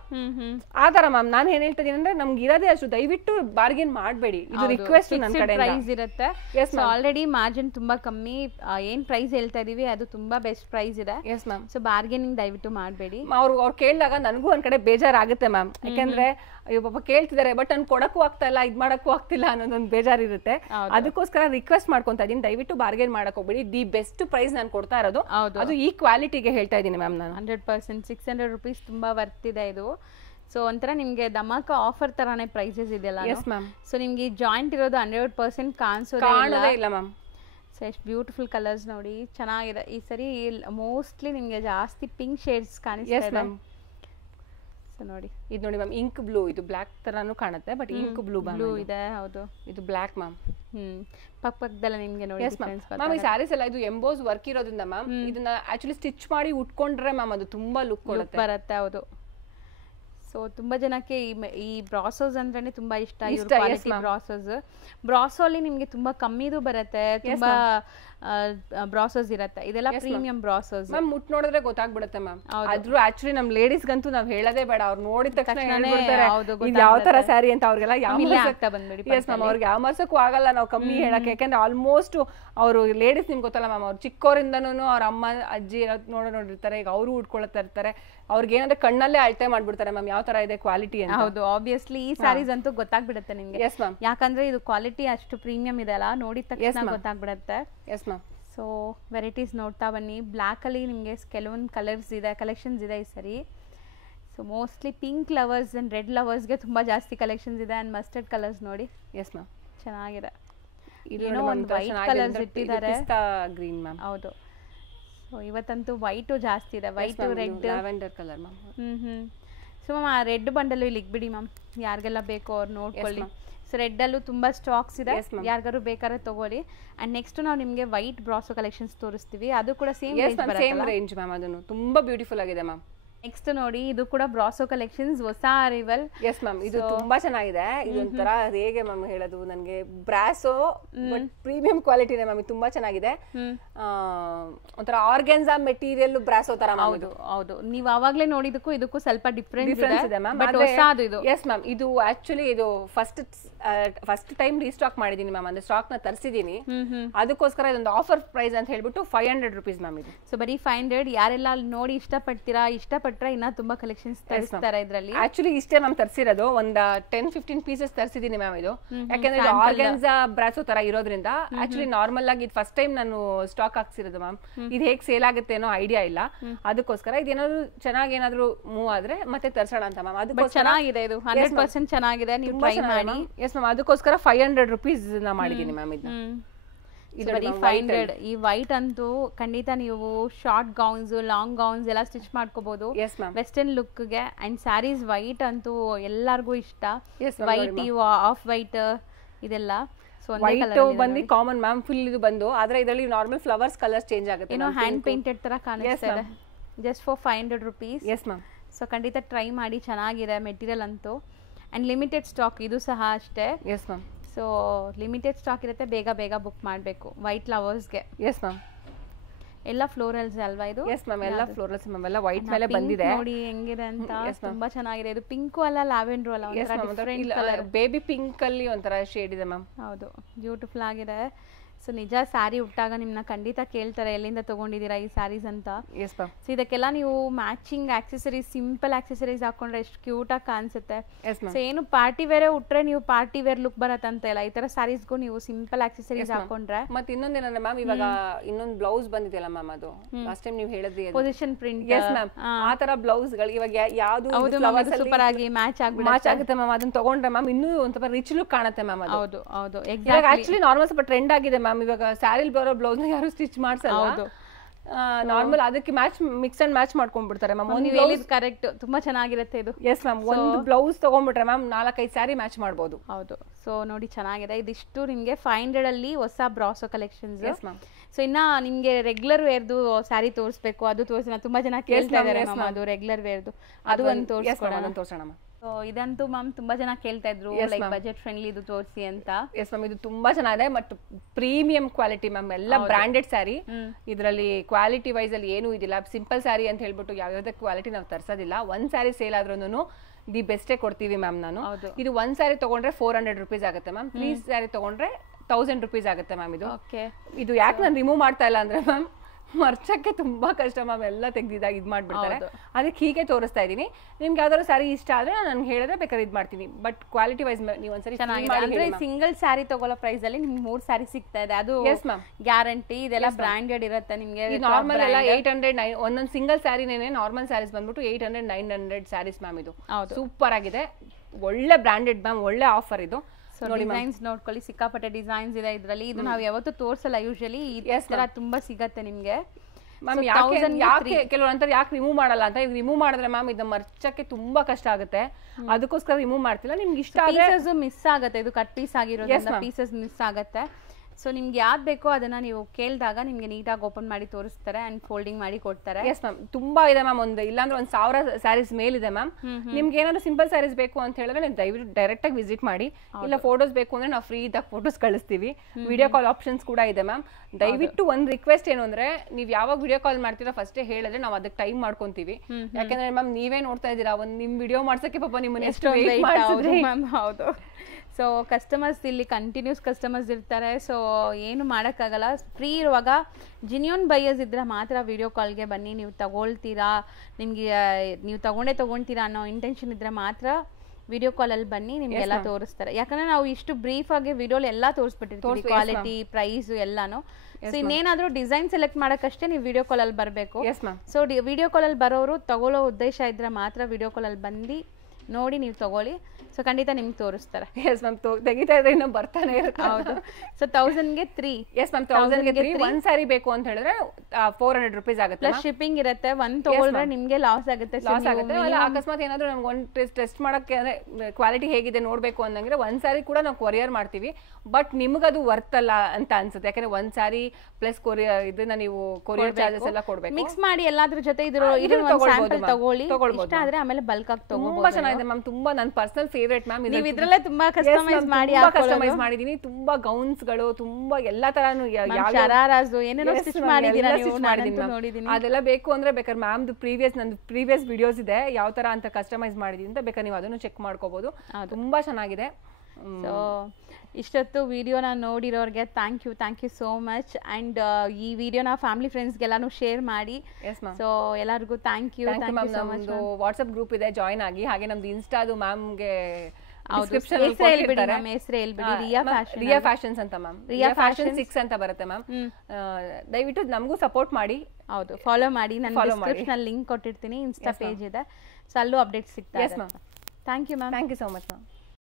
ಆತರ ಮ್ಯಾಮ್ ನಾನು ಏನ್ ಹೇಳ್ತಾ ಇದೀನಿ ಅಂದ್ರೆ ನಮ್ಗೆ ಇರೋದೇ ಅಷ್ಟು, ದಯವಿಟ್ಟು ಬಾರ್ಗೇನ್ ಮಾಡಬೇಡಿ. ಇದು ರಿಕ್ವೆಸ್ಟ್ ನನ್ನ ಕಡೆ. ಪ್ರೈಸ್ ಇರುತ್ತೆ. ಆಲ್ರೆಡಿ ಮಾರ್ಜಿನ್ ತುಂಬಾ ಕಮ್ಮಿ. ಏನ್ ಪ್ರೈಸ್ ಹೇಳ್ತಾ ಇದೀವಿ ಅದು ತುಂಬಾ ಬೆಸ್ಟ್ ಪ್ರೈಸ್ ಇದೆ. Yes ma'am. ಸೊ ಬಾರ್ಗೇನಿಂಗ್ ದಯವಿಟ್ಟು ಮಾಡಬೇಡಿ. ಅವ್ರು ಕೇಳಿದಾಗ ನನಗೂ ಒಂದ್ ಕಡೆ ಬೇಜಾರಾಗುತ್ತೆ ಮ್ಯಾಮ್. ಯಾಕಂದ್ರೆ ಅಯ್ಯೋ ಪಾಪ ಕೇಳ್ತಿದಾರೆ ಬಟ್ ನನ್ ಕೊಡಕ್ಕೂ ಆಗ್ತಾ ಇಲ್ಲ, ಇದ್ ಮಾಡಕ್ಕೂ ಆಗ್ತಿಲ್ಲ ಅನ್ನೋದೊಂದು ಬೇಜಾರಿರುತ್ತೆ. ಅದಕ್ಕೋಸ್ಕರ ರಿಕ್ವೆಸ್ಟ್ ಮಾಡ್ಕೊಂತ ಇದೀನಿ, ದಯವಿಟ್ಟು ಬಾರ್ಗೇನ್ ಮಾಡಕ್ ಹೋಗ್ಬೇಡಿ. ದಿ ಬೆಸ್ಟ್ ಪ್ರೈಸ್ ನಾನು ಕೊಡ್ತಾ ಇರೋದು, ಅದು ಈ ಕ್ವಾಲಿಟಿಗೆ ಹೇಳ್ತಾ ಇದೀನಿ ಮ್ಯಾಮ್. ನಾನು 100% 600 ರೂಪೀಸ್ ತುಂಬಾ ವರ್ತ್ ಇದೆ ಇದು. ಸೊ ಒಂಥರ ನಿಮ್ಗೆ ಧಮಾಕ ಆಫರ್ ತರಾನೇ ಪ್ರೈಸಸ್ ಇದೆಯಲ್ಲ. S ma'am. ಸೊ ನಿಮ್ಗೆ ಜಾಯಿಂಟ್ ಇರೋದು 100% ಕಾಣಿಸೋದೇ ಇಲ್ಲ ಮ್ಯಾಮ್. ಸೊ ಎಷ್ಟು ಬ್ಯೂಟಿಫುಲ್ ಕಲರ್ಸ್ ನೋಡಿ, ಚೆನ್ನಾಗಿದೆ. ಈ ಸರಿ ಮೋಸ್ಟ್ಲಿ ನಿಮ್ಗೆ ಜಾಸ್ತಿ ಪಿಂಕ್ ಶೇಡ್ಸ್ ಕಾಣಿಸ್ತಾ ಇದೆ. ನೋಡಿ ಇದು ನೋಡಿ ಮ್ಯಾಮ್, ಇಂಕ್ ಬ್ಲೂ. ಇದು ಬ್ಲಾಕ್ ತರಾನು ಕಾಣುತ್ತೆ ಬಟ್ ಇಂಕ್ ಬ್ಲೂ ಇದೆ. ಹೌದು, ಇದು ಬ್ಲಾಕ್ ಮ್ಯಾಮ್. ಪಕ್ಕದಲ್ಲ ನಿಮ್ಗೆ ನೋಡಿ ಮ್ಯಾಮ್. ಈ ಸ್ಯಾರೀಸ್ ಎಲ್ಲ ಇದು ಎಂಬೋಸ್ ವರ್ಕ್ ಇರೋದ್ರಿಂದ ಮ್ಯಾಮ್ ಇದನ್ನ ಆಕ್ಚುಲಿ ಸ್ಟಿಚ್ ಮಾಡಿ ಉಟ್ಕೊಂಡ್ರೆ ಮ್ಯಾಮ್ ಅದು ತುಂಬಾ ಲುಕ್ ಬರುತ್ತೆ. ಹೌದು. ಸೊ ತುಂಬಾ ಜನಕ್ಕೆ ಈ ಬ್ರಾಸೋಸ್ ಅಂದ್ರೆ ತುಂಬಾ ಇಷ್ಟ. ಬ್ರಾಸೋ ಅಲ್ಲಿ ನಿಮ್ಗೆ ತುಂಬಾ ಕಮ್ಮಿದು ಬರುತ್ತೆ, ತುಂಬಾ ಬ್ರಾಸೋಸ್ ಇರುತ್ತೆ. ಇದೆಲ್ಲ ಪ್ರೀಮಿಯಂ ಬ್ರಾಸೋಸ್ ಮ್ಯಾಮ್. ಮುಟ್ ನೋಡಿದ್ರೆ ಗೊತ್ತಾಗ್ಬಿಡುತ್ತೆ ಮ್ಯಾಮ್. ಆದ್ರೂ ಆಕ್ಚುಲಿ ನಮ್ ಲೇಡೀಸ್ಗಂತೂ ನಾವ್ ಹೇಳೋದೇ ಬೇಡ, ಅವ್ರು ನೋಡಿದ ತಕ್ಷಣ ಹೇಳ್ಬಿಡ್ತಾರೆ ಇದು ಯಾವ ತರ ಸ್ಯಾರಿ ಅಂತ. ಅವ್ರಿಗೆಲ್ಲ ಅವ್ರಿಗೆ ಯಾಮರ್ಸಕ್ಕೂ ಆಗಲ್ಲ ನಾವು ಕಮ್ಮಿ ಹೇಳಕ್ಕೆ, ಯಾಕಂದ್ರೆ ಆಲ್ಮೋಸ್ಟ್ ಅವರು ಲೇಡೀಸ್ ನಿಮ್ಗೆ ಗೊತ್ತಲ್ಲ ಮ್ಯಾಮ್, ಅವ್ರು ಚಿಕ್ಕವರಿಂದನೂ ಅವ್ರ ಅಮ್ಮ ಅಜ್ಜಿ ನೋಡಿರ್ತಾರೆ, ಈಗ ಅವರು ಉಟ್ಕೊಳ್ತಾ ಇರ್ತಾರೆ, ಅವ್ರಿಗೆ ಏನಂದ್ರೆ ಕಣ್ಣಲ್ಲೇ ಅಳತೆ ಮಾಡ್ಬಿಡ್ತಾರೆ ಮ್ಯಾಮ್ ಯಾವ ತರ ಇದೆ ಕ್ವಾಲಿಟಿ ಅಂತ. ಹೌದು, ಆಬ್ವಿಯಸ್ಲಿ ಈ ಸ್ಯಾರೀಸ್ ಅಂತೂ ಗೊತ್ತಾಗ್ಬಿಡುತ್ತೆ ನಿಮ್ಗೆ. Yes ma'am. ಯಾಕಂದ್ರೆ ಇದು ಕ್ವಾಲಿಟಿ ಅಷ್ಟು ಪ್ರೀಮಿಯಂ ಇದೆ ಅಲ್ಲ, ನೋಡಿದ ತಕ್ಷಣ ಗೊತ್ತಾಗ್ಬಿಡುತ್ತೆ. S ma'am. ಸೊ ವೆರೈಟೀಸ್ ನೋಡ್ತಾ ಬನ್ನಿ. ಬ್ಲ್ಯಾಕ್ ಅಲ್ಲಿ ನಿಮಗೆ ಕೆಲವೊಂದು ಕಲರ್ಸ್ ಇದೆ, ಕಲೆಕ್ಷನ್ಸ್ ಇದೆ ಈ ಸರಿ. So mostly pink lovers and red ಲವರ್ಸ್ಗೆ ತುಂಬಾ ಜಾಸ್ತಿ ಕಲೆಕ್ಷನ್ಸ್ ಇದೆ. ಅಂಡ್ ಮಸ್ಟರ್ಡ್ ಕಲರ್ಸ್ ನೋಡಿ. Yes ma'am. ಚೆನ್ನಾಗಿದೆ. ಏನೋ ಒಂದು ವೈಟ್ ಕಲರ್ಸ್ ಇಟ್ಟಿದ್ದಾರೆ, ಗ್ರೀನ್ ಮ್ಯಾಮ್. ಹೌದು. ಸೊ ಇವತ್ತಂತೂ ವೈಟು ಜಾಸ್ತಿ ಇದೆ, white red lavender colour ma'am. So ma'am ಆ ರೆಡ್ ಬಂಡಲ್ ಇಲ್ಲಿ ಇಕ್ಬಿಡಿ ಮ್ಯಾಮ್, ಯಾರಿಗೆಲ್ಲ ಬೇಕೋ ಅವ್ರು ನೋಡ್ಕೊಳ್ಳಿ. ಸೊ ರೆಡ್ ಅಲ್ಲೂ ತುಂಬಾ ಸ್ಟಾಕ್ಸ್ ಇದೆ, ಯಾರಿಗಾರು ಬೇಕಾದ್ರೆ ತಗೊಳ್ಳಿ. ಅಂಡ್ ನೆಕ್ಸ್ಟ್ ನಾವು ನಿಮಗೆ ವೈಟ್ ಬ್ರಾಸೋ ಕಲೆಕ್ಷನ್ಸ್ ತೋರಿಸ್ತೀವಿ, ಅದು ಕೂಡ ಸೇಮ್ ರೇಂಜ್ ಮ್ಯಾಮ್. ಅದನ್ನು ತುಂಬಾ ಬ್ಯೂಟಿಫುಲ್ ಆಗಿದೆ ಮ್ಯಾಮ್. ನೆಕ್ಸ್ಟ್ ನೋಡಿ, ಇದು ಕೂಡ ಬ್ರಾಸೋ ಕಲೆಕ್ಷನ್ಸ್, ಹೊಸ ಅರೈವಲ್. S ma'am. ಇದು ತುಂಬಾ ಚೆನ್ನಾಗಿದೆ. ಇದೊಂಥರ ಹೇಗೆ ಮ್ಯಾಮ್ ಹೇಳೋದು, ನನಗೆ ಬ್ರಾಸೋ ಬಟ್ ಪ್ರೀಮಿಯಂ ಕ್ವಾಲಿಟಿನೇ ಮ್ಯಾಮ್. ಇದು ತುಂಬಾ ಚೆನ್ನಾಗಿದೆ. ಒಂಥರ ಆರ್ಗೆನ್ಸಾ ಮೆಟೀರಿಯಲ್ ಬ್ರಾಸೋ ತರ. ಹೌದು ಹೌದು, ನೀವು ಅವಾಗ್ಲೇ ನೋಡಿದಕ್ಕೂ ಇದಕ್ಕೂ ಸ್ವಲ್ಪ ಡಿಫ್ರೆನ್ಸ್ ಇದೆ ಮ್ಯಾಮ್. S ma'am. ಇದು ಆಕ್ಚುಲಿ ಇದು ಫಸ್ಟ್ ಟೈಮ್ ರೀಸ್ಟಾಕ್ ಮಾಡಿದೀನಿ ಮ್ಯಾಮ್, ಅಂದ್ರೆ ಸ್ಟಾಕ್ ನ ತರಿಸಿದೀನಿ. ಅದಕ್ಕೋಸ್ಕರ ಇದೊಂದು ಆಫರ್ ಪ್ರೈಸ್ ಅಂತ ಹೇಳ್ಬಿಟ್ಟು 500 rupees ಮ್ಯಾಮ್ ಇದು. ಸೊ ಬರೀ 500. ಯಾರೆಲ್ಲ ನೋಡಿ ಇಷ್ಟಪಟ್ರೆ ಇನ್ನ ತುಂಬಾ ಕಲೆಕ್ಷನ್ಸ್ ತರಿಸ್ತಾರೆ ಇದ್ರಲ್ಲಿ. ಆಕ್ಚುಲಿ ಇಷ್ಟೇ ಮ್ಯಾಮ್ ತರಿಸಿರೋದು, ಒಂದ್ 10-15 ಪೀಸಸ್ ತರಿಸಿದೀನಿ ಮ್ಯಾಮ್ ಇದು. ಯಾಕಂದ್ರೆ ಇದು ಆರ್ಗನ್ಸಾ ಬ್ರಾಸೋ ತರ ಇರೋದ್ರಿಂದ ಆಕ್ಚುಲಿ ನಾರ್ಮಲ್ ಆಗಿ ಇದು ಫಸ್ಟ್ ಟೈಮ್ ನಾನು ಸ್ಟಾಕ್ ಹಾಕ್ಸಿರೋದು ಮ್ಯಾಮ್. ಇದು ಹೇಗೆ ಸೇಲ್ ಆಗುತ್ತೆ ಅನ್ನೋ ಐಡಿಯಾ ಇಲ್ಲ, ಅದಕ್ಕೋಸ್ಕರ ಇದೇನಾದ್ರು ಚೆನ್ನಾಗಿ ಏನಾದ್ರು ಮೂವ್ ಆದ್ರೆ ಮತ್ತೆ ತರ್ಸೋಣ ಅಂತ ಮ್ಯಾಮ್. ಅದಕ್ಕೋಸ್ಕರ ಚೆನ್ನಾಗಿದೆ, ಇದು 100% ಚೆನ್ನಾಗಿದೆ, ನೀವು ಟ್ರೈ ಮಾಡಿ. Yes ma'am. ಅದಕ್ಕೋಸ್ಕರ 500 rupees ನಾ ಮಾಡಿದೀನಿ ಮ್ಯಾಮ್ ಇದನ್ನ. ಬರೀ 500. ಈ ವೈಟ್ ಅಂತೂ ಖಂಡಿತ ನೀವು ಶಾರ್ಟ್ ಗೌನ್ಸ್, ಲಾಂಗ್ ಗೌನ್ಸ್ ಎಲ್ಲ ಸ್ಟಿಚ್ ಮಾಡ್ಕೋಬಹುದು ವೆಸ್ಟರ್ನ್ ಲುಕ್ ಗೆ. ಅಂಡ್ ಸ್ಯಾರೀಸ್ ವೈಟ್ ಅಂತೂ ಎಲ್ಲರಿಗೂ ಇಷ್ಟ. ವೈಟ್, ಆಫ್ ವೈಟ್ ಇದೆಲ್ಲ. ಸೊ ವೈಟ್ ಬಂದು ಕಾಮನ್ ಮ್ಯಾಮ್, ಫುಲ್ ಇದು ಬಂದು. ಆದ್ರೆ ಇದರಲ್ಲಿ ನಾರ್ಮಲ್ ಫ್ಲವರ್ಸ್ ಕಲರ್ಸ್ ಚೇಂಜ್ ಆಗುತ್ತೆ, ಏನೋ ಹ್ಯಾಂಡ್ ಪೇಂಟೆಡ್ ತರ ಕಾಣಿಸ್ತಾ ಇದೆ. Just for 500 rupees. S ma'am. So ಖಂಡಿತ ಟ್ರೈ ಮಾಡಿ, ಚೆನ್ನಾಗಿದೆ ಮೆಟೀರಿಯಲ್ ಅಂತೂ. ಅಂಡ್ ಲಿಮಿಟೆಡ್ ಸ್ಟಾಕ್ ಇದು ಸಹ ಅಷ್ಟೇ. Yes ma'am. So limited stock ಇರುತ್ತೆ, ಬೇಗ ಬೇಗ ಬುಕ್ ಮಾಡಬೇಕು ವೈಟ್ ಲವರ್ಸ್ಗೆ. Yes ma'am. ಎಲ್ಲ ಫ್ಲೋರಲ್ಸ್ ಅಲ್ವಾ ಇದು? Yes ma'am. ಎಲ್ಲ ಫ್ಲೋರಲ್ಸ್ ಮ್ಯಾಮ್, ಎಲ್ಲ ವೈಟ್ ಮೇಲೆ ಬಂದಿದೆ. ನೋಡಿ ಹೆಂಗಿದೆ ಅಂತ, ತುಂಬಾ ಚೆನ್ನಾಗಿದೆ. ಇದು ಪಿಂಕು ಅಲ್ಲ, ಲ್ಯಾವೆಂಡರ್ ಅಲ್ಲ, ಒಂಥರ ಡಿಫರೆಂಟ್ ಕಲರ್, ಬೇಬಿ ಪಿಂಕ್ ಅಲ್ಲಿ ಒಂಥರ ಶೇಡ್ ಇದೆ ಮ್ಯಾಮ್. ಹೌದು, ಬ್ಯೂಟಿಫುಲ್ ಆಗಿದೆ. ಸೊ ನಿಜ ಸ್ಯಾರಿ ಉಟ್ಟಾಗ ನಿಮ್ಮನ್ನ ಖಂಡಿತ ಕೇಳ್ತಾರೆ ಎಲ್ಲಿಂದ ತಗೊಂಡಿದ್ದೀರಾ ಈ ಸ್ಯಾರೀಸ್ ಅಂತ. S ma'am. ಸೊ ಇದಕ್ಕೆಲ್ಲ ನೀವು ಮ್ಯಾಚಿಂಗ್ ಆಕ್ಸೆಸರೀಸ್, ಸಿಂಪಲ್ ಆಕ್ಸೆಸರೀಸ್ ಹಾಕೊಂಡ್ರೆ ಎಷ್ಟು ಕ್ಯೂಟ್ ಆಗಿ ಕಾಣಿಸುತ್ತೆ. ಸೊ ಏನು ಪಾರ್ಟಿ ವೇರ್ ಉಟ್ರೆ ನೀವು ಪಾರ್ಟಿ ವೇರ್ ಲುಕ್ ಬರತ್ತಂತ ಇಲ್ಲ, ಈ ತರ ಸ್ಯಾರೀಸ್ಗೂ ನೀವು ಸಿಂಪಲ್ ಆಕ್ಸೆಸರೀಸ್ ಹಾಕೊಂಡ್ರೆ. ಮತ್ತೆ ಇನ್ನೊಂದೇನಂದ್ರೆ ಮ್ಯಾಮ್, ಇವಾಗ ಇನ್ನೊಂದು ಬ್ಲೌಸ್ ಬಂದಿದೆಯಲ್ಲ ಮ್ಯಾಮ್, ಅದು ಲಾಸ್ಟ್ ಟೈಮ್ ನೀವು ಹೇಳಿದ್ರಿ ಪೊಸಿಷನ್ ಪ್ರಿಂಟ್. Yes ma'am. ಆ ತರ ಬ್ಲೌಸ್ ಗಳು ಇವಾಗ ಯಾವ್ದು ಸೂಪರ್ ಆಗಿ ಮ್ಯಾಚ್ ಆಗುತ್ತೆ ಮ್ಯಾಮ್. ಅದನ್ನ ತಗೊಂಡ್ರೆ ಮ್ಯಾಮ್ ಇನ್ನೂ ಒಂಥರ ರಿಚ್ ಲುಕ್ ಕಾಣುತ್ತೆ ಮ್ಯಾಮ್. ಹೌದು ಹೌದು, ಆಕ್ಚುಲಿ ನಾರ್ಮಲ್ ಸ್ವಲ್ಪ ಟ್ರೆಂಡ್ ಆಗಿದೆ ಮ್ಯಾಮ್. ಇವಾಗ ಸ್ಯಾರಿಲ್ ಬರೋ ಬ್ಲೌಸ್ ನ ಯಾರು ಸ್ಟಿಚ್ ಮಾಡ್ಸಲ್ಲ, ನಾರ್ಮಲ್ ಅದಕ್ಕೆ ಮಿಕ್ಸ್ ಅಂಡ್ ಮ್ಯಾಚ್ ಮಾಡ್ಕೊಂಡ್ಬಿಡ್ತಾರೆ ಮ್ಯಾಮ್. ಕರೆಕ್ಟ್, ತುಂಬಾ ಚೆನ್ನಾಗಿರುತ್ತೆ ಇದು. Yes ma'am. ಒಂದು ಬ್ಲೌಸ್ ತಗೊಂಡ್ಬಿಟ್ರೆ ಮ್ಯಾಮ್ 4-5 ಸ್ಯಾರಿ ಮ್ಯಾಚ್ ಮಾಡಬಹುದು. ಹೌದು. ಸೊ ನೋಡಿ ಚೆನ್ನಾಗಿದೆ. ಇದಿಷ್ಟು ನಿಮ್ಗೆ 500 ಅಲ್ಲಿ ಹೊಸ ಬ್ರಾಸೋ ಕಲೆಕ್ಷನ್ಸ್. ಸೊ ಇನ್ನ ನಿಮ್ಗೆ ರೆಗ್ಯುಲರ್ ವೇರ್ದು ಸ್ಯಾರಿ ತೋರಿಸ್ಬೇಕು, ಅದು ತೋರಿಸೋಣ. ತುಂಬಾ ಜನ ಕೇಳ್ತಾ ಇದಾರೆ ಮ್ಯಾಮ್, ಅದು ರೆಗ್ಯುಲರ್ ವೇರ್ದು, ಅದು ಒಂದು ತೋರಿಸೋಣ. ಸೊ ಇದಂತೂ ಮ್ಯಾಮ್ ತುಂಬಾ ಜನ ಕೇಳ್ತಾ ಇದ್ರು, ಲೈಕ್ ಬಜೆಟ್ ಫ್ರೆಂಡ್ಲಿ ಇದು ತೋರಿಸಿ ಅಂತ. S ma'am. ಇದು ತುಂಬಾ ಚೆನ್ನಾಗಿದೆ, ಬಟ್ ಪ್ರೀಮಿಯಂ ಕ್ವಾಲಿಟಿ ಮ್ಯಾಮ್. ಎಲ್ಲ ಬ್ರಾಂಡೆಡ್ ಸ್ಯಾರಿ, ಇದರಲ್ಲಿ ಕ್ವಾಲಿಟಿ ವೈಸ್ ಅಲ್ಲಿ ಏನೂ ಇದಿಲ್ಲ. ಸಿಂಪಲ್ ಸ್ಯಾರಿ ಅಂತ ಹೇಳ್ಬಿಟ್ಟು ಯಾವ್ಯಾವ್ದೇ ಕ್ವಾಲಿಟಿ ನಾವು ತರ್ಸೋದಿಲ್ಲ. ಒಂದ್ ಸ್ಯಾರಿ ಸೇಲ್ ಆದ್ರೂ ದಿ ಬೆಸ್ಟೇ ಕೊಡ್ತೀವಿ ಮ್ಯಾಮ್ ನಾನು. ಇದು ಒಂದ್ ಸ್ಯಾರಿ ತಗೊಂಡ್ರೆ 400 rupees ಆಗುತ್ತೆ ಮ್ಯಾಮ್. 3 ಸ್ಯಾರಿ ತಗೊಂಡ್ರೆ 1000 rupees ಆಗುತ್ತೆ ಮ್ಯಾಮ್. ಇದು ಯಾಕೆ ನಾನು ರಿಮೂವ್ ಮಾಡ್ತಾ ಇಲ್ಲ ಅಂದ್ರೆ ಮ್ಯಾಮ್, ಮರ್ಚಕ್ಕೆ ತುಂಬಾ ಕಷ್ಟ ಮ್ಯಾಮ್, ಎಲ್ಲ ತೆಗ್ದಿದಾಗ ಇದ್ ಮಾಡ್ಬಿಡ್ತಾರೆ. ಅದಕ್ಕೆ ಹೀಗೆ ತೋರಿಸ್ತಾ ಇದೀನಿ. ನಿಮ್ಗೆ ಯಾವ್ದಾದ್ರು ಸ್ಯಾರಿ ಇಷ್ಟ ಆದ್ರೆ ನಾನು ಹೇಳಿದ್ರೆ ಬೇಕಾದ್ರೆ ಇದ್ ಮಾಡ್ತೀನಿ, ಬಟ್ ಕ್ವಾಲಿಟಿ ವೈಸ್ ನೀವು ಒಂದ್ಸರಿ ಸಿಂಗಲ್ ಸ್ಯಾರಿ ತಗೊಳ್ಳೋ ಪ್ರೈಸ್ ಅಲ್ಲಿ ನಿಮ್ಗೆ 3 ಸ್ಯಾರೀಸ್ ಸಿಗ್ತಾ ಇದೆ, ಅದು ಗ್ಯಾರಂಟಿ. ಇದೆಲ್ಲ ಬ್ರಾಂಡೆಡ್ ಇರುತ್ತೆ ನಿಮ್ಗೆ. ನಾರ್ಮಲ್ ಎಲ್ಲ 800 ಒಂದೊಂದು ಸಿಂಗಲ್ ಸ್ಯಾರಿನೇ ನಾರ್ಮಲ್ ಸ್ಯಾರೀಸ್ ಬಂದ್ಬಿಟ್ಟು 800-900 ಸ್ಯಾರೀಸ್ ಮ್ಯಾಮ್. ಇದು ಸೂಪರ್ ಆಗಿದೆ, ಒಳ್ಳೆ ಬ್ರಾಂಡೆಡ್ ಮ್ಯಾಮ್, ಒಳ್ಳೆ ಆಫರ್ ಇದು. ಡಿಸೈನ್ಸ್ ನೋಡ್ಕೊಳ್ಳಿ, ಸಿಕ್ಕಾಪಟ್ಟೆ ಡಿಸೈನ್ಸ್ ಇದೆ ಇದರಲ್ಲಿ. ಇದು ನಾವು ಯಾವತ್ತೂ ತೋರ್ಸಲ್ಲ ಯೂಶಲಿ, ಈ ತರ ತುಂಬಾ ಸಿಗತ್ತೆ ನಿಮ್ಗೆ ಮ್ಯಾಮ್. ಯಾಕೆ ಕೆಲವೊಂಥರ ಯಾಕೆ ರಿಮೂವ್ ಮಾಡಲ್ಲ ಅಂತ, ಈಗ ರಿಮೂವ್ ಮಾಡಿದ್ರೆ ಮ್ಯಾಮ್ ಇದನ್ನ ಮರ್ಚಕ್ಕೆ ತುಂಬಾ ಕಷ್ಟ ಆಗುತ್ತೆ, ಅದಕ್ಕೋಸ್ಕರ ರಿಮೂವ್ ಮಾಡ್ತಿಲ್ಲ. ನಿಮ್ಗೆ ಇಷ್ಟ ಆದ್ರೆ ಮಿಸ್ ಆಗುತ್ತೆ, ಇದು ಕಟ್ ಪೀಸ್ ಆಗಿರೋದ್ರಿಂದ ಪೀಸಸ್ ಮಿಸ್ ಆಗುತ್ತೆ. ಸೊ ನಿಮ್ಗೆ ಯಾವ್ದು ಬೇಕೋ ಅದನ್ನ ನೀವು ಕೇಳಿದಾಗ ನಿಮ್ಗೆ ನೀಟಾಗಿ ಓಪನ್ ಮಾಡಿ ತೋರಿಸ್ತಾರೆ ಅಂಡ್ ಫೋಲ್ಡಿಂಗ್ ಮಾಡಿ ಕೊಡ್ತಾರೆ. ಎಸ್ ಮ್ಯಾಮ್, ತುಂಬಾ ಇದೆ ಮ್ಯಾಮ್. ಇಲ್ಲಾಂದ್ರೆ 1000 ಸ್ಯಾರೀಸ್ ಮೇಲಿದೆ ಮ್ಯಾಮ್. ನಿಮ್ಗೆ ಏನಾದ್ರು ಸಿಂಪಲ್ ಸ್ಯಾರೀಸ್ ಬೇಕು ಅಂತ ಹೇಳಿದ್ರೆ ನೀವು ದಯವಿಟ್ಟು ಡೈರೆಕ್ಟ್ ಆಗಿ ವಿಸಿಟ್ ಮಾಡಿ. ಇಲ್ಲ ಫೋಟೋಸ್ ಬೇಕು ಅಂದ್ರೆ ನಾವು ಫ್ರೀ ಇದ್ದಾಗ ಫೋಟೋಸ್ ಕಳಿಸ್ತೀವಿ. ವಿಡಿಯೋ ಕಾಲ್ ಆಪ್ಷನ್ಸ್ ಕೂಡ ಇದೆ ಮ್ಯಾಮ್. ದಯವಿಟ್ಟು ಒಂದು ರಿಕ್ವೆಸ್ಟ್ ಏನು ಅಂದ್ರೆ, ನೀವು ಯಾವಾಗ ವಿಡಿಯೋ ಕಾಲ್ ಮಾಡ್ತೀರಾ ಫಸ್ಟ್ ಹೇಳಿದ್ರೆ ನಾವು ಅದಕ್ಕೆ ಟೈಮ್ ಮಾಡ್ಕೊಂತೀವಿ. ಯಾಕಂದ್ರೆ ಮ್ಯಾಮ್ ನೀವೇ ನೋಡ್ತಾ ಇದ್ದೀರಾ, ಒಂದು ನಿಮ್ ವಿಡಿಯೋ ಮಾಡ್ಸಕ್ಕೆ ಪಾಪ ನಿಮ್ಮನ್ನ ಎಷ್ಟು ವೇಟ್ ಮಾಡ್ತಿದ್ರಿ. ಹೌದು. ಸೊ ಕಸ್ಟಮರ್ಸ್ ಇಲ್ಲಿ ಕಂಟಿನ್ಯೂಸ್ ಕಸ್ಟಮರ್ಸ್ ಇರ್ತಾರೆ. ಸೊ ಏನು ಮಾಡೋಕ್ಕಾಗಲ್ಲ. ಫ್ರೀ ಇರುವಾಗ ಜಿನ್ಯೂನ್ ಬೈಯರ್ಸ್ ಇದ್ರೆ ಮಾತ್ರ ವಿಡಿಯೋ ಕಾಲ್ಗೆ ಬನ್ನಿ. ನೀವು ತಗೊಳ್ತೀರಾ, ನಿಮಗೆ ನೀವು ತಗೊಳ್ತೀರಾ ಅನ್ನೋ ಇಂಟೆನ್ಷನ್ ಇದ್ರೆ ಮಾತ್ರ ವಿಡಿಯೋ ಕಾಲಲ್ಲಿ ಬನ್ನಿ, ನಿಮ್ಗೆಲ್ಲ ತೋರಿಸ್ತಾರೆ. ಯಾಕಂದ್ರೆ ನಾವು ಇಷ್ಟು ಬ್ರೀಫ್ ಆಗಿ ವಿಡಿಯೋಲಿ ಎಲ್ಲ ತೋರಿಸ್ಬಿಟ್ಟಿರ್ತೀವಿ, ಕ್ವಾಲಿಟಿ, ಪ್ರೈಸ್ ಎಲ್ಲಾನು. ಸೊ ಇನ್ನೇನಾದ್ರೂ ಡಿಸೈನ್ ಸೆಲೆಕ್ಟ್ ಮಾಡಕ್ಕಷ್ಟೇ ನೀವು ವಿಡಿಯೋ ಕಾಲಲ್ಲಿ ಬರಬೇಕು. ಸೊ ವಿಡಿಯೋ ಕಾಲಲ್ಲಿ ಬರೋರು ತಗೊಳ್ಳೋ ಉದ್ದೇಶ ಇದ್ರೆ ಮಾತ್ರ ವಿಡಿಯೋ ಕಾಲಲ್ಲಿ ಬಂದು ನೋಡಿ ನೀವು ತಗೊಳ್ಳಿ. ಸೊ ಖಂಡಿತ ನಿಮ್ಗೆ ತೋರಿಸ್ತಾರೆ. ಎಸ್ ಮ್ಯಾಮ್, ತೆಗಿತಾ ಇದ್ರೆ ಇನ್ನೂ ಬರ್ತಾನೆ ಇರುತ್ತೆ. ಹೌದು. ಸೊ 1000ಗೆ 3. ಎಸ್ ಮ್ಯಾಮ್, 1000ಗೆ 3. ಒಂದ್ ಸ್ಯಾರಿ ಬೇಕು ಅಂತ ಹೇಳಿದ್ರೆ 400 ರೂಪೀಸ್ ಆಗುತ್ತೆ. ಪ್ಲಸ್ ಶಿಪ್ಪಿಂಗ್ ಇರುತ್ತೆ. ಒಂದ್ ತಗೊಳ್ರೆ ನಿಮ್ಗೆ ಲಾಸ್ ಆಗುತ್ತೆ. ಅಕಸ್ಮಾತ್ ಏನಾದ್ರು ನಮ್ಗೆ ಒಂದು ಟೆಸ್ಟ್ ಮಾಡಕ್ಕೆ ಅಂದ್ರೆ ಕ್ವಾಲಿಟಿ ಹೇಗಿದೆ ನೋಡ್ಬೇಕು ಅಂದಂದ್ರೆ ಒಂದ್ ಸ್ಯಾರಿ ಕೂಡ ನಾವು ಕೊರಿಯರ್ ಮಾಡ್ತೀವಿ. ಬಟ್ ನಿಮ್ಗದು ವರ್ತ್ ಅಲ್ಲ ಅಂತ ಅನ್ಸುತ್ತೆ. ಯಾಕಂದ್ರೆ ಒಂದ್ ಸ್ಯಾರಿ ಪ್ಲಸ್ ಕೊರಿಯರ್ ಇದನ್ನ ನೀವು ಕೊರಿಯರ್ ಚಾರ್ಜಸ್ ಎಲ್ಲ ಕೊಡ್ಬೇಕು. ಮಿಕ್ಸ್ ಮಾಡಿ ಎಲ್ಲಾದ್ರ ಜೊತೆ ತಗೊಳ್ಳಿ. ಇಷ್ಟ ಆದ್ರೆ ಆಮೇಲೆ ಬಲ್ಕ್ ಆಗಿ ತಗೋಬಹುದು. ತುಂಬಾ ಚೆನ್ನಾಗಿದೆ ಮ್ಯಾಮ್. ತುಂಬಾ ನನ್ನ ಪರ್ಸನಲ್ ಫೇವರೇಟ್ ಮ್ಯಾಮ್. ನೀವು ಇದ್ರಲ್ಲೇ ತುಂಬಾ ಕಸ್ಟಮೈಸ್ ಮಾಡಿದೀನಿ. ತುಂಬಾ ಗೌನ್ಸ್ ಗಳು, ತುಂಬಾ ಎಲ್ಲಾ ತರಾನು, ಶರಾರಾಜು ಏನೇನೋ ಸ್ಟಿಚ್ ಮಾಡಿದೀರಾ ನೀವು, ನೋಡಿದೀನಿ. ಅದೆಲ್ಲ ಬೇಕು ಅಂದ್ರೆ ಬೇಕಾದ್ರೆ ಮ್ಯಾಮ್ದು ನಂದು ಪ್ರೀವಿಯಸ್ ವಿಡಿಯೋಸ್ ಇದೆ, ಯಾವ ತರ ಅಂತ ಕಸ್ಟಮೈಸ್ ಮಾಡಿದೀನಿ ಅಂತ ಬೇಕಾದ್ರೆ ನೀವು ಅದನ್ನು ಚೆಕ್ ಮಾಡ್ಕೋಬಹುದು. ತುಂಬಾ ಚೆನ್ನಾಗಿದೆ. ಸೊ ಇಷ್ಟೊತ್ತು ವಿಡಿಯೋನ ನೋಡಿರೋರಿಗೆ thank you so much. And ಈ ವಿಡಿಯೋನ ಫ್ಯಾಮಿಲಿ ಫ್ರೆಂಡ್ಸ್ಗೆಲ್ಲಾನು ಶೇರ್ ಮಾಡಿ. ಸೊ ಎಲ್ಲರಿಗೂ thank you so much. WhatsApp group ಇದೆ, ಜಾಯ್ನ್ ಆಗಿ. ಹಾಗೆ ನಮ್ದು ಇನ್ಸ್ಟಾದು ಮ್ಯಾಮ್ಗೆ ರಿಯಾ ಫ್ಯಾಷನ್ಸ್ ಅಂತ ಮ್ಯಾಮ್, ರಿಯಾ ಫ್ಯಾಷನ್ 6 ಅಂತ ಬರುತ್ತೆ ಮ್ಯಾಮ್. ದಯವಿಟ್ಟು ನಮಗೂ ಸಪೋರ್ಟ್ ಮಾಡಿ. ಹೌದು, ಫಾಲೋ ಮಾಡಿ. ನಾನು ಡಿಸ್ಕ್ರಿಪ್ಷನ್ ಲಿಂಕ್ ಕೊಟ್ಟಿರ್ತೀನಿ, ಇನ್ಸ್ಟಾ ಪೇಜ್ ಇದೆ, ಸೊ ಅಲ್ಲೂ ಅಪ್ಡೇಟ್ ಸಿಗ್ತಾ ಇದೆ. Thank you ma'am. Thank you so much ma'am.